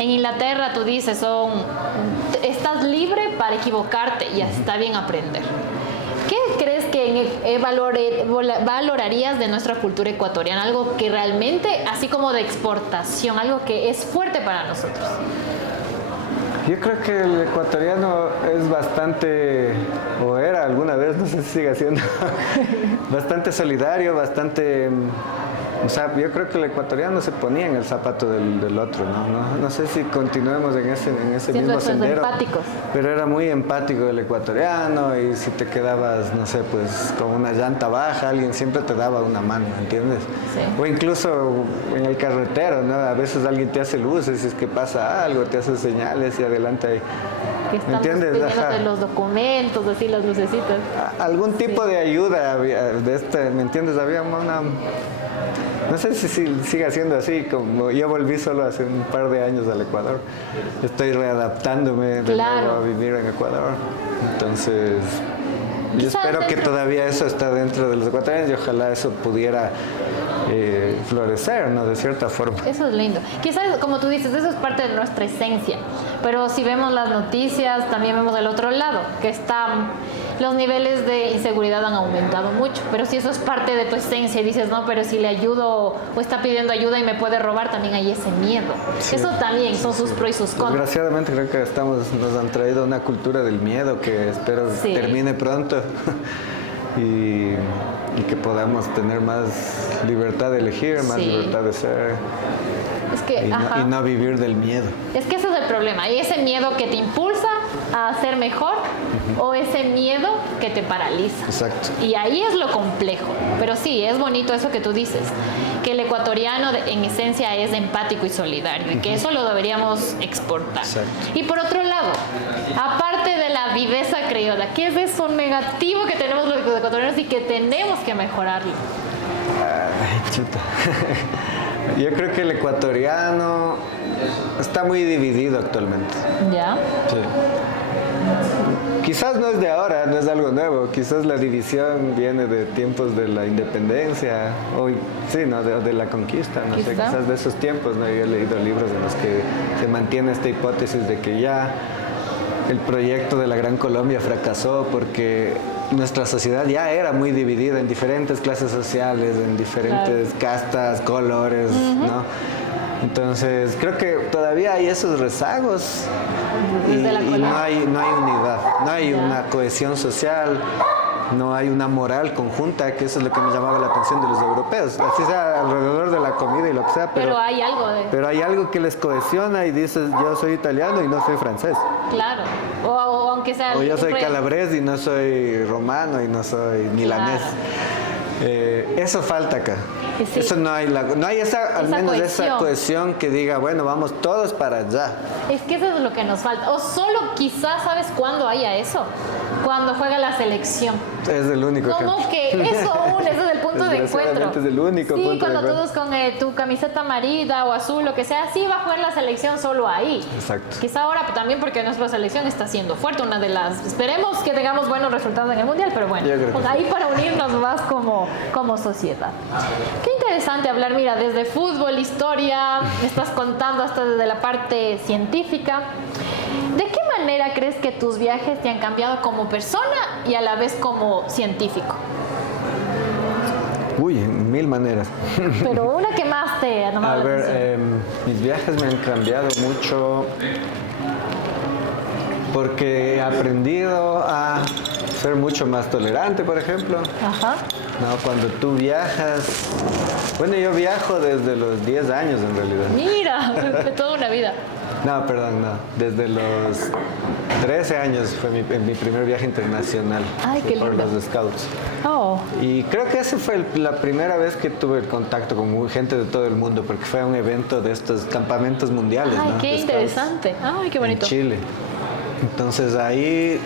En Inglaterra tú dices, estás libre para equivocarte y está bien aprender. ¿Qué crees que valorarías de nuestra cultura ecuatoriana? Algo que realmente, así como de exportación, algo que es fuerte para nosotros. Yo creo que el ecuatoriano es bastante, o era alguna vez, no sé si sigue siendo, bastante solidario, bastante... O sea, yo creo que el ecuatoriano se ponía en el zapato del otro, ¿no? No sé si continuemos en ese Siendo mismo sendero. empáticos. Pero era muy empático el ecuatoriano y si te quedabas, no sé, pues con una llanta baja, alguien siempre te daba una mano, ¿entiendes? Sí. O incluso en el carretero, ¿no? A veces alguien te hace luces, si es que pasa algo, te hace señales y adelante hay... Que ¿Me estamos entiendes? pidiéndote Ajá. los documentos, así las lucecitas. Algún tipo de ayuda había, ¿me entiendes? Había una... No sé si sigue siendo así, como yo volví solo hace un par de años al Ecuador. Estoy readaptándome de Claro. nuevo a vivir en Ecuador. Entonces, yo Quizás espero que dentro- todavía eso está dentro de los ecuatorianos y ojalá eso pudiera florecer, ¿no? De cierta forma. Eso es lindo. Quizás, como tú dices, eso es parte de nuestra esencia. Pero si vemos las noticias, también vemos el otro lado, que está los niveles de inseguridad han aumentado mucho. Pero si eso es parte de tu esencia y dices, no, pero si le ayudo o está pidiendo ayuda y me puede robar, también hay ese miedo. Sí. Eso también son sus pros y sus contras. Desgraciadamente creo que nos han traído una cultura del miedo que espero termine pronto y que podamos tener más libertad de elegir, más libertad de ser. Es que, y no vivir del miedo. Es que ese es el problema. Y ese miedo que te impulsa a ser mejor o ese miedo que te paraliza. Exacto. Y ahí es lo complejo. Pero sí, es bonito eso que tú dices, que el ecuatoriano en esencia es empático y solidario y que eso lo deberíamos exportar. Exacto. Y por otro lado, aparte de la viveza criolla, ¿qué es eso negativo que tenemos los ecuatorianos y que tenemos que mejorarlo? Ay, chuta. Yo creo que el ecuatoriano está muy dividido actualmente. ¿Ya? Sí. Quizás no es de ahora, no es algo nuevo. Quizás la división viene de tiempos de la independencia, o sí, ¿no? de la conquista, no sé, quizás de esos tiempos, ¿no? Yo he leído libros en los que se mantiene esta hipótesis de que ya el proyecto de la Gran Colombia fracasó porque nuestra sociedad ya era muy dividida en diferentes clases sociales, en diferentes castas, colores, ¿no? Entonces, creo que todavía hay esos rezagos y no hay unidad, no hay una cohesión social, no hay una moral conjunta, que eso es lo que me llamaba la atención de los europeos, así sea alrededor de la comida y lo que sea, pero hay algo que les cohesiona y dices, yo soy italiano y no soy francés. Claro, o aunque sea... O yo soy calabrés y no soy romano y no soy milanés. Claro. Eso falta acá. Sí. Eso no hay al menos esa cohesión que diga, bueno, vamos todos para allá. Es que eso es lo que nos falta. O solo quizás, ¿sabes cuándo haya eso? Cuando juega la selección. Es el único ejemplo. Como que eso es el punto de encuentro. Es el único punto de encuentro. Sí, cuando todos con tu camiseta amarilla o azul, lo que sea, sí va a jugar la selección solo ahí. Exacto. Quizá ahora también porque nuestra selección está siendo fuerte, una de las... Esperemos que tengamos buenos resultados en el Mundial, pero bueno, pues ahí para unirnos más como sociedad. Qué interesante hablar, mira, desde fútbol, historia, me estás contando hasta desde la parte científica. ¿De qué manera crees que tus viajes te han cambiado como persona y a la vez como científico? Uy, mil maneras. Pero una que más te ha llamado la atención. Mis viajes me han cambiado mucho porque he aprendido a ser mucho más tolerante, por ejemplo. Ajá. No, cuando tú viajas... Bueno, yo viajo desde los 10 años en realidad. Mira, de toda una vida. No, perdón, no. Desde los 13 años fue mi primer viaje internacional. Ay, qué por lindo. los Scouts. Oh. Y creo que esa fue la primera vez que tuve el contacto con gente de todo el mundo, porque fue un evento de estos campamentos mundiales. Ay, ¿no? qué de interesante. Ay, qué bonito. En Chile. Entonces ahí...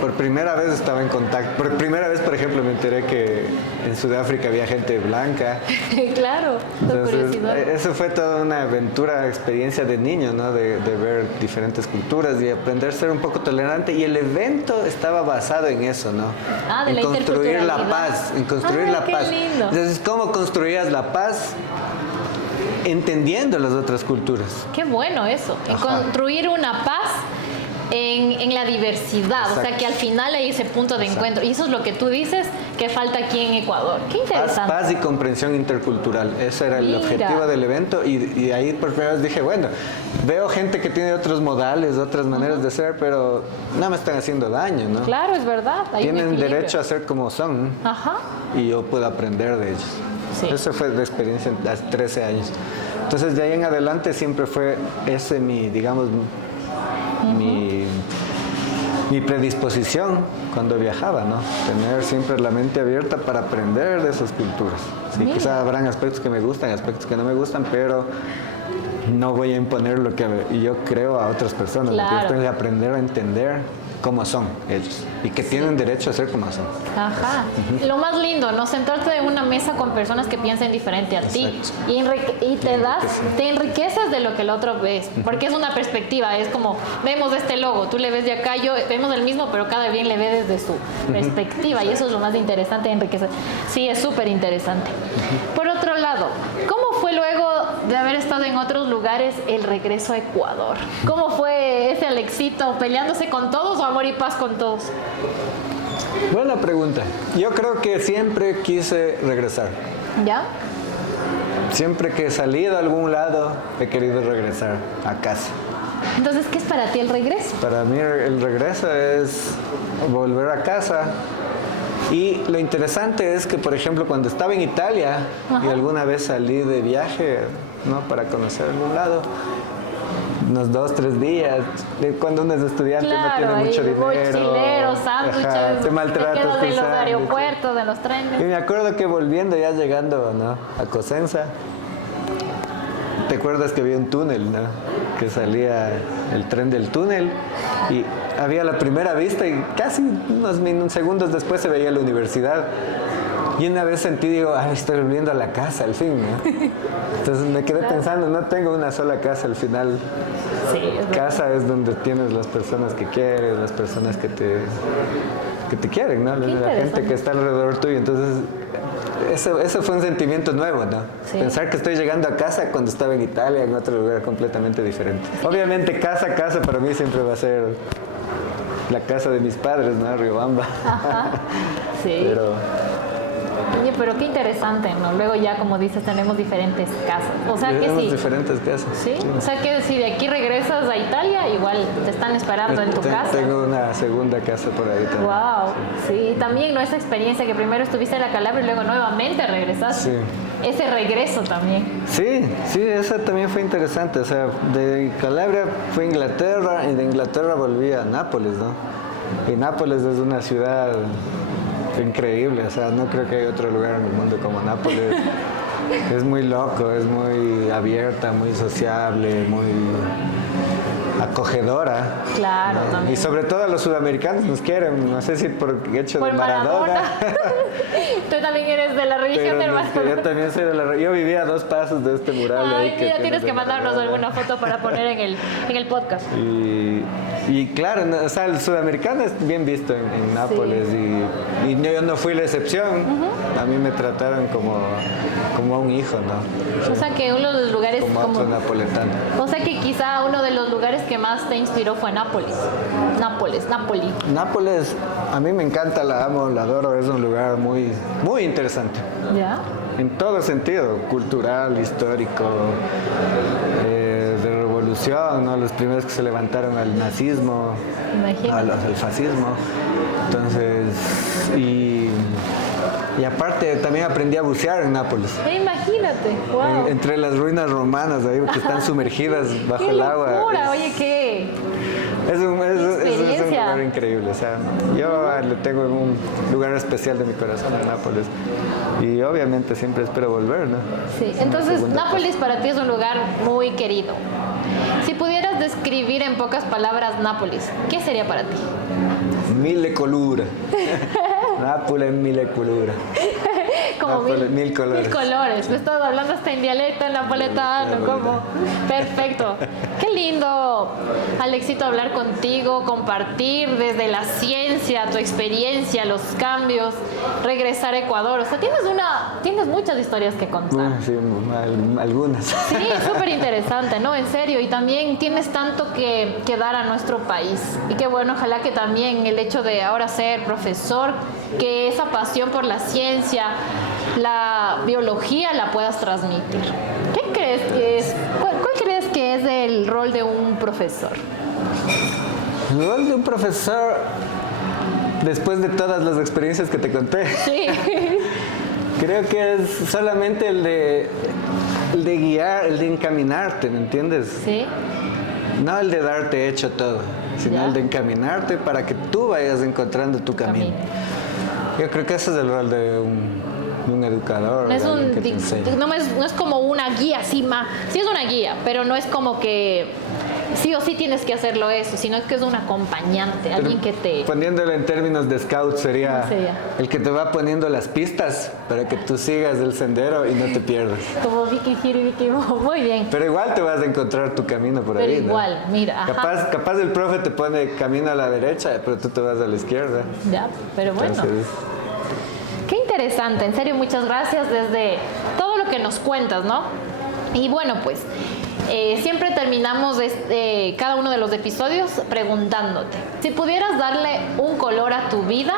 Por primera vez estaba en contacto. Por primera vez, por ejemplo, me enteré que en Sudáfrica había gente blanca. Claro, entonces, eso fue toda una aventura, experiencia de niño, ¿no? De ver diferentes culturas y aprender a ser un poco tolerante. Y el evento estaba basado en eso, ¿no? En construir la paz, en construir la paz. Lindo. Entonces, ¿cómo construías la paz? Entendiendo las otras culturas. Qué bueno eso, en construir una paz en la diversidad. Exacto. O sea que al final hay ese punto de encuentro. Y eso es lo que tú dices que falta aquí en Ecuador. Qué interesante. Paz y comprensión intercultural. Ese era el objetivo del evento. Y ahí por primera vez dije, bueno, veo gente que tiene otros modales, otras maneras de ser, pero no me están haciendo daño, ¿no? Claro, es verdad. Tienen derecho a ser como son. Ajá. Y yo puedo aprender de ellos. Sí. Eso fue la experiencia hace 13 años. Entonces de ahí en adelante siempre fue ese digamos, mi predisposición cuando viajaba, ¿no? Tener siempre la mente abierta para aprender de esas culturas. Sí, quizás habrán aspectos que me gustan, aspectos que no me gustan, pero no voy a imponer lo que yo creo a otras personas. Claro. Yo tengo que aprender a entender cómo son ellos y que tienen derecho a ser como son. Ajá. Lo más lindo, ¿no? Sentarte en una mesa con personas que piensen diferente a ti y te enriqueces de lo que el otro ves, porque es una perspectiva, es como vemos este logo, tú le ves de acá, yo vemos el mismo, pero cada bien le ve desde su perspectiva y eso es lo más interesante, enriquecer. Sí, es súper interesante. Por otro lado, ¿cómo fue luego de haber estado en otros lugares el regreso a Ecuador? ¿Cómo fue ese Alexito peleándose con todos o amor y paz con todos? Buena pregunta. Yo creo que siempre quise regresar. ¿Ya? Siempre que he salido a algún lado, he querido regresar a casa. Entonces, ¿qué es para ti el regreso? Para mí el regreso es volver a casa. Y lo interesante es que, por ejemplo, cuando estaba en Italia y alguna vez salí de viaje, ¿no? Para conocer algún lado, unos 2, 3 días, cuando uno es estudiante no tiene mucho dinero. Mochileros, sándwiches, te maltratas quedas en tus los sándwiches. aeropuertos, en los Y trenes. me acuerdo que volviendo, ya llegando, ¿no? A Cosenza, ¿te acuerdas que había un túnel, ¿no? Que salía el tren del túnel y había la primera vista y casi unos segundos después se veía la universidad. Y una vez sentí, digo, ay, estoy volviendo a la casa al fin, ¿no? Entonces me quedé pensando, no tengo una sola casa al final. Sí, es verdad. Casa es donde tienes las personas que quieres, las personas que te quieren, ¿no? La gente que está alrededor tuyo. Entonces, eso fue un sentimiento nuevo, ¿no? Sí. Pensar que estoy llegando a casa cuando estaba en Italia, en otro lugar completamente diferente. Obviamente, casa para mí siempre va a ser la casa de mis padres, ¿no? Riobamba. Ajá. Sí. Oye, pero qué interesante, ¿no? Luego ya, como dices, tenemos diferentes casas. O sea que Tenemos sí. diferentes casas. ¿Sí? O sea que si de aquí regresas a Italia, igual te están esperando en tu casa. Tengo una segunda casa por ahí también. Wow, sí, también ¿no? Esa experiencia que primero estuviste en la Calabria y luego nuevamente regresaste. Sí. Ese regreso también. Sí, esa también fue interesante. O sea, de Calabria fui a Inglaterra y de Inglaterra volví a Nápoles, ¿no? Y Nápoles es una ciudad increíble, o sea, no creo que haya otro lugar en el mundo como Nápoles. Es muy loco, es muy abierta, muy sociable, muy acogedora. Claro, también. Y sobre todo los sudamericanos nos quieren, no sé si por hecho Por de Maradona. Tú también eres de la religión del Maradona. Yo también soy de la... Yo vivía a 2 pasos de este mural. Ay, ahí mira, tienes de que mandarnos Maradona. alguna foto para poner en el podcast. Y claro, no, o sea, el sudamericano es bien visto en Nápoles y yo no fui la excepción. A mí me trataron como a un hijo, ¿no? O sea que uno de los lugares Como a otro napoletano. O sea que quizá uno de los lugares que más te inspiró fue Nápoles. Napoli. Nápoles, a mí me encanta, la amo, la adoro, es un lugar muy, muy interesante. ¿Ya? En todo sentido, cultural, histórico, de revolución, ¿no? Los primeros que se levantaron al nazismo, Imagínate. al fascismo. Entonces, y aparte también aprendí a bucear en Nápoles. Imagínate, wow. Entre las ruinas romanas ahí que están sumergidas bajo ¡Qué el agua. locura! Oye, ¿qué? Es un experiencia. lugar increíble. O sea, yo le tengo un lugar especial de mi corazón a Nápoles. Y obviamente siempre espero volver, ¿no? Sí, entonces Nápoles para ti es un lugar muy querido. Si pudieras describir en pocas palabras Nápoles, ¿qué sería para ti? Mille colura. Nápoles, mille colura. Como Nápoles, mil colores. 1000 colores. Me estás hablando hasta en dialecto napoletano, como. Perfecto. Qué lindo, Alexito, hablar contigo, compartir desde la ciencia, tu experiencia, los cambios, regresar a Ecuador. O sea, tienes muchas historias que contar. Sí, algunas. Sí, súper interesante, ¿no? En serio. Y también tienes tanto que dar a nuestro país. Y qué bueno, ojalá que también el hecho de ahora ser profesor, que esa pasión por la ciencia, la biología la puedas transmitir. ¿Qué crees que es? ¿Cuál crees que es el rol de un profesor? El rol de un profesor, después de todas las experiencias que te conté, Sí. creo que es solamente el de guiar, el de encaminarte, ¿me entiendes? Sí. No el de darte hecho todo, sino Ya. el de encaminarte para que tú vayas encontrando tu camino. Yo creo que ese es el rol de un educador. No es, de alguien que te enseñe. no es como una guía, sí es una guía, pero no es como que sí o sí tienes que hacerlo eso, sino que es un acompañante, alguien que te... Poniéndolo en términos de scout sería ¿Cómo sería? el que te va poniendo las pistas para que tú sigas el sendero y no te pierdas. Como Vicky Giri, Vicky Mo. Muy bien. Pero igual te vas a encontrar tu camino por Pero ahí, ¿no? igual, mira, ajá. Capaz el profe te pone camino a la derecha, pero tú te vas a la izquierda. Ya, pero bueno. Entonces, Qué interesante, en serio, muchas gracias desde todo lo que nos cuentas, ¿no? Y bueno, pues siempre terminamos cada uno de los episodios preguntándote, si pudieras darle un color a tu vida,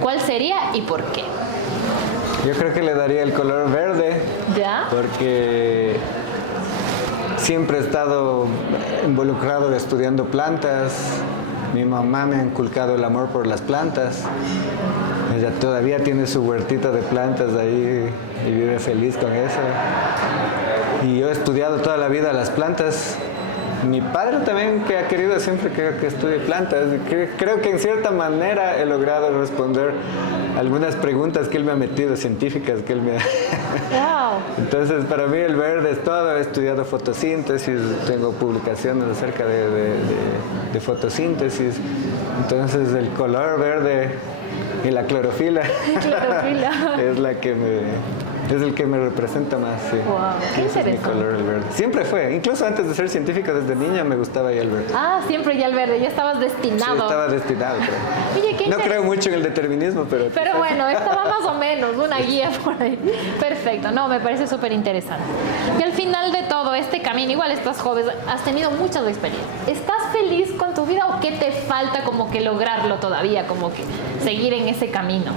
¿cuál sería y por qué? Yo creo que le daría el color verde. ¿Ya? Porque siempre he estado involucrado estudiando plantas. Mi mamá me ha inculcado el amor por las plantas. Ella todavía tiene su huertita de plantas ahí y vive feliz con eso. Y yo he estudiado toda la vida las plantas. Mi padre también, que ha querido siempre que estudie plantas. Creo que en cierta manera he logrado responder algunas preguntas que él me ha metido, científicas que él me ha... Wow. Entonces, para mí el verde es todo. He estudiado fotosíntesis, tengo publicaciones acerca de fotosíntesis. Entonces, el color verde y la clorofila, es el que me representa más. Sí. Wow, qué Ese es mi interesante. color, el verde. Siempre fue, incluso antes de ser científico, desde niña me gustaba ya el verde. Ah, siempre ya el verde, ya estabas destinado. Sí, estaba destinado. Pero Oye, qué no creo mucho en el determinismo, pero... Pero bueno, estaba más o menos, una guía por ahí. Perfecto, no, me parece súper interesante. Y al final de todo este camino, igual estás joven, has tenido muchas experiencias. ¿Estás feliz con tu vida o qué te falta como que lograrlo todavía, como que seguir en ese camino?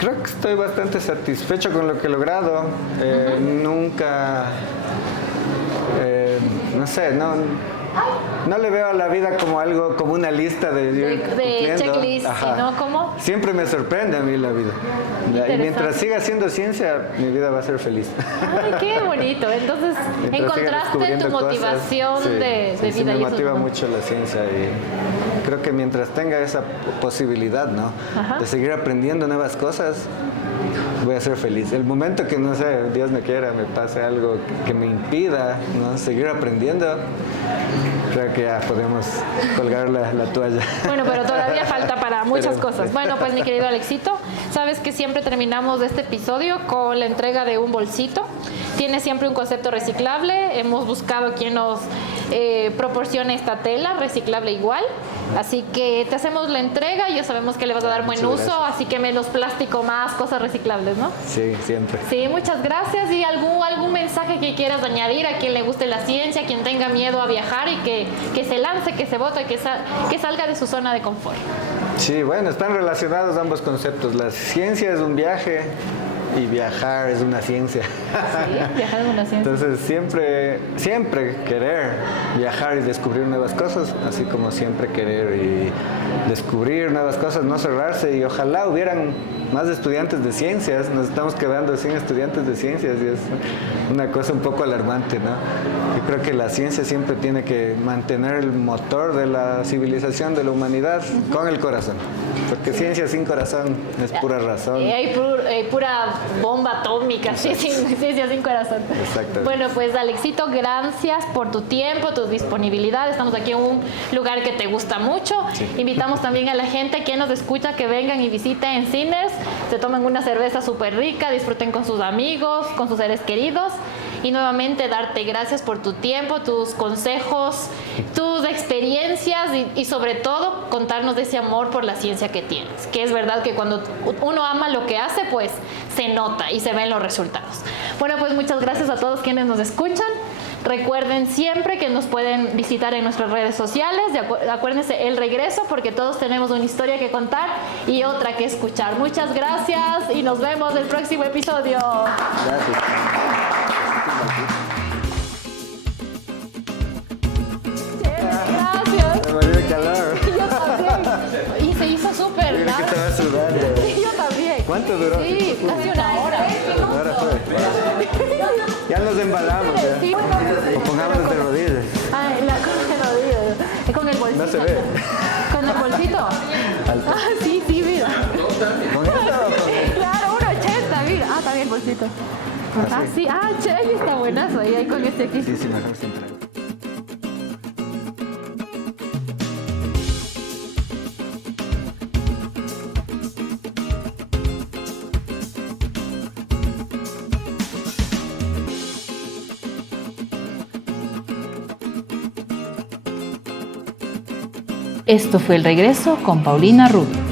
Creo que estoy bastante satisfecho con lo que he logrado. Nunca, no sé, no le veo a la vida como algo, como una lista de checklist, sino como... Siempre me sorprende a mí la vida. Y mientras siga haciendo ciencia, mi vida va a ser feliz. Ay, qué bonito. Entonces, encontraste tu motivación de vida. Sí, me y eso motiva es bueno. mucho la ciencia y creo que mientras tenga esa posibilidad, ¿no? Ajá. De seguir aprendiendo nuevas cosas, voy a ser feliz. El momento que, no sé, Dios me quiera, me pase algo que me impida, ¿no? Seguir aprendiendo, creo que ya podemos colgar la toalla. Bueno, pero todavía falta para muchas Pero, cosas. Bueno, pues mi querido Alexito, sabes que siempre terminamos este episodio con la entrega de un bolsito. Tiene siempre un concepto reciclable. Hemos buscado quien nos proporcione esta tela reciclable igual. Así que te hacemos la entrega y ya sabemos que le vas a dar buen Muchas uso, gracias. así que menos plástico, más cosas reciclables, ¿no? Sí, siempre. Sí, muchas gracias. ¿Y algún mensaje que quieras añadir a quien le guste la ciencia, a quien tenga miedo a viajar y que se lance, que se bote, que salga de su zona de confort? Sí, bueno, están relacionados ambos conceptos. La ciencia es un viaje y viajar es una ciencia. Sí, viajar es una ciencia. Entonces siempre querer viajar y descubrir nuevas cosas, así como siempre querer y descubrir nuevas cosas, no cerrarse, y ojalá hubieran más estudiantes de ciencias. Nos estamos quedando sin estudiantes de ciencias y es una cosa un poco alarmante, ¿no? Yo creo que la ciencia siempre tiene que mantener el motor de la civilización, de la humanidad, con el corazón, porque ciencia sin corazón es pura razón. Hay pura bomba atómica, sí, ciencia sin corazón. Exacto. Bueno, pues Alexito, gracias por tu tiempo, tu disponibilidad. Estamos aquí en un lugar que te gusta mucho. Sí. Invitamos también a la gente que nos escucha que vengan y visiten Sinners, se tomen una cerveza súper rica, disfruten con sus amigos, con sus seres queridos. Y nuevamente darte gracias por tu tiempo, tus consejos, tus experiencias y sobre todo contarnos de ese amor por la ciencia que tienes. Que es verdad que cuando uno ama lo que hace, pues se nota y se ven los resultados. Bueno, pues muchas gracias a todos quienes nos escuchan. Recuerden siempre que nos pueden visitar en nuestras redes sociales. Acuérdense, El Regreso, porque todos tenemos una historia que contar y otra que escuchar. Muchas gracias y nos vemos en el próximo episodio. Gracias. Gracias. Me morí de calor. Yo también. Y se hizo súper Mira que largo. estaba sudando. Sí, yo también. ¿Cuánto duró? Sí, casi una hora. Ahora fue. Ya nos embalamos. Ya. Sí. O pongámonos de rodillas. Ay, con el oído. Con el bolsito. No se ve. Con el bolsito. Alto. Ah, sí, mira. ¿Con esto? Claro, 1.80, mira. Ah, también el bolsito. Ah, sí. Ah, che, ahí está buenazo. Ahí con este aquí. Sí, mejor siempre. Esto fue El Regreso con Paulina Rubio.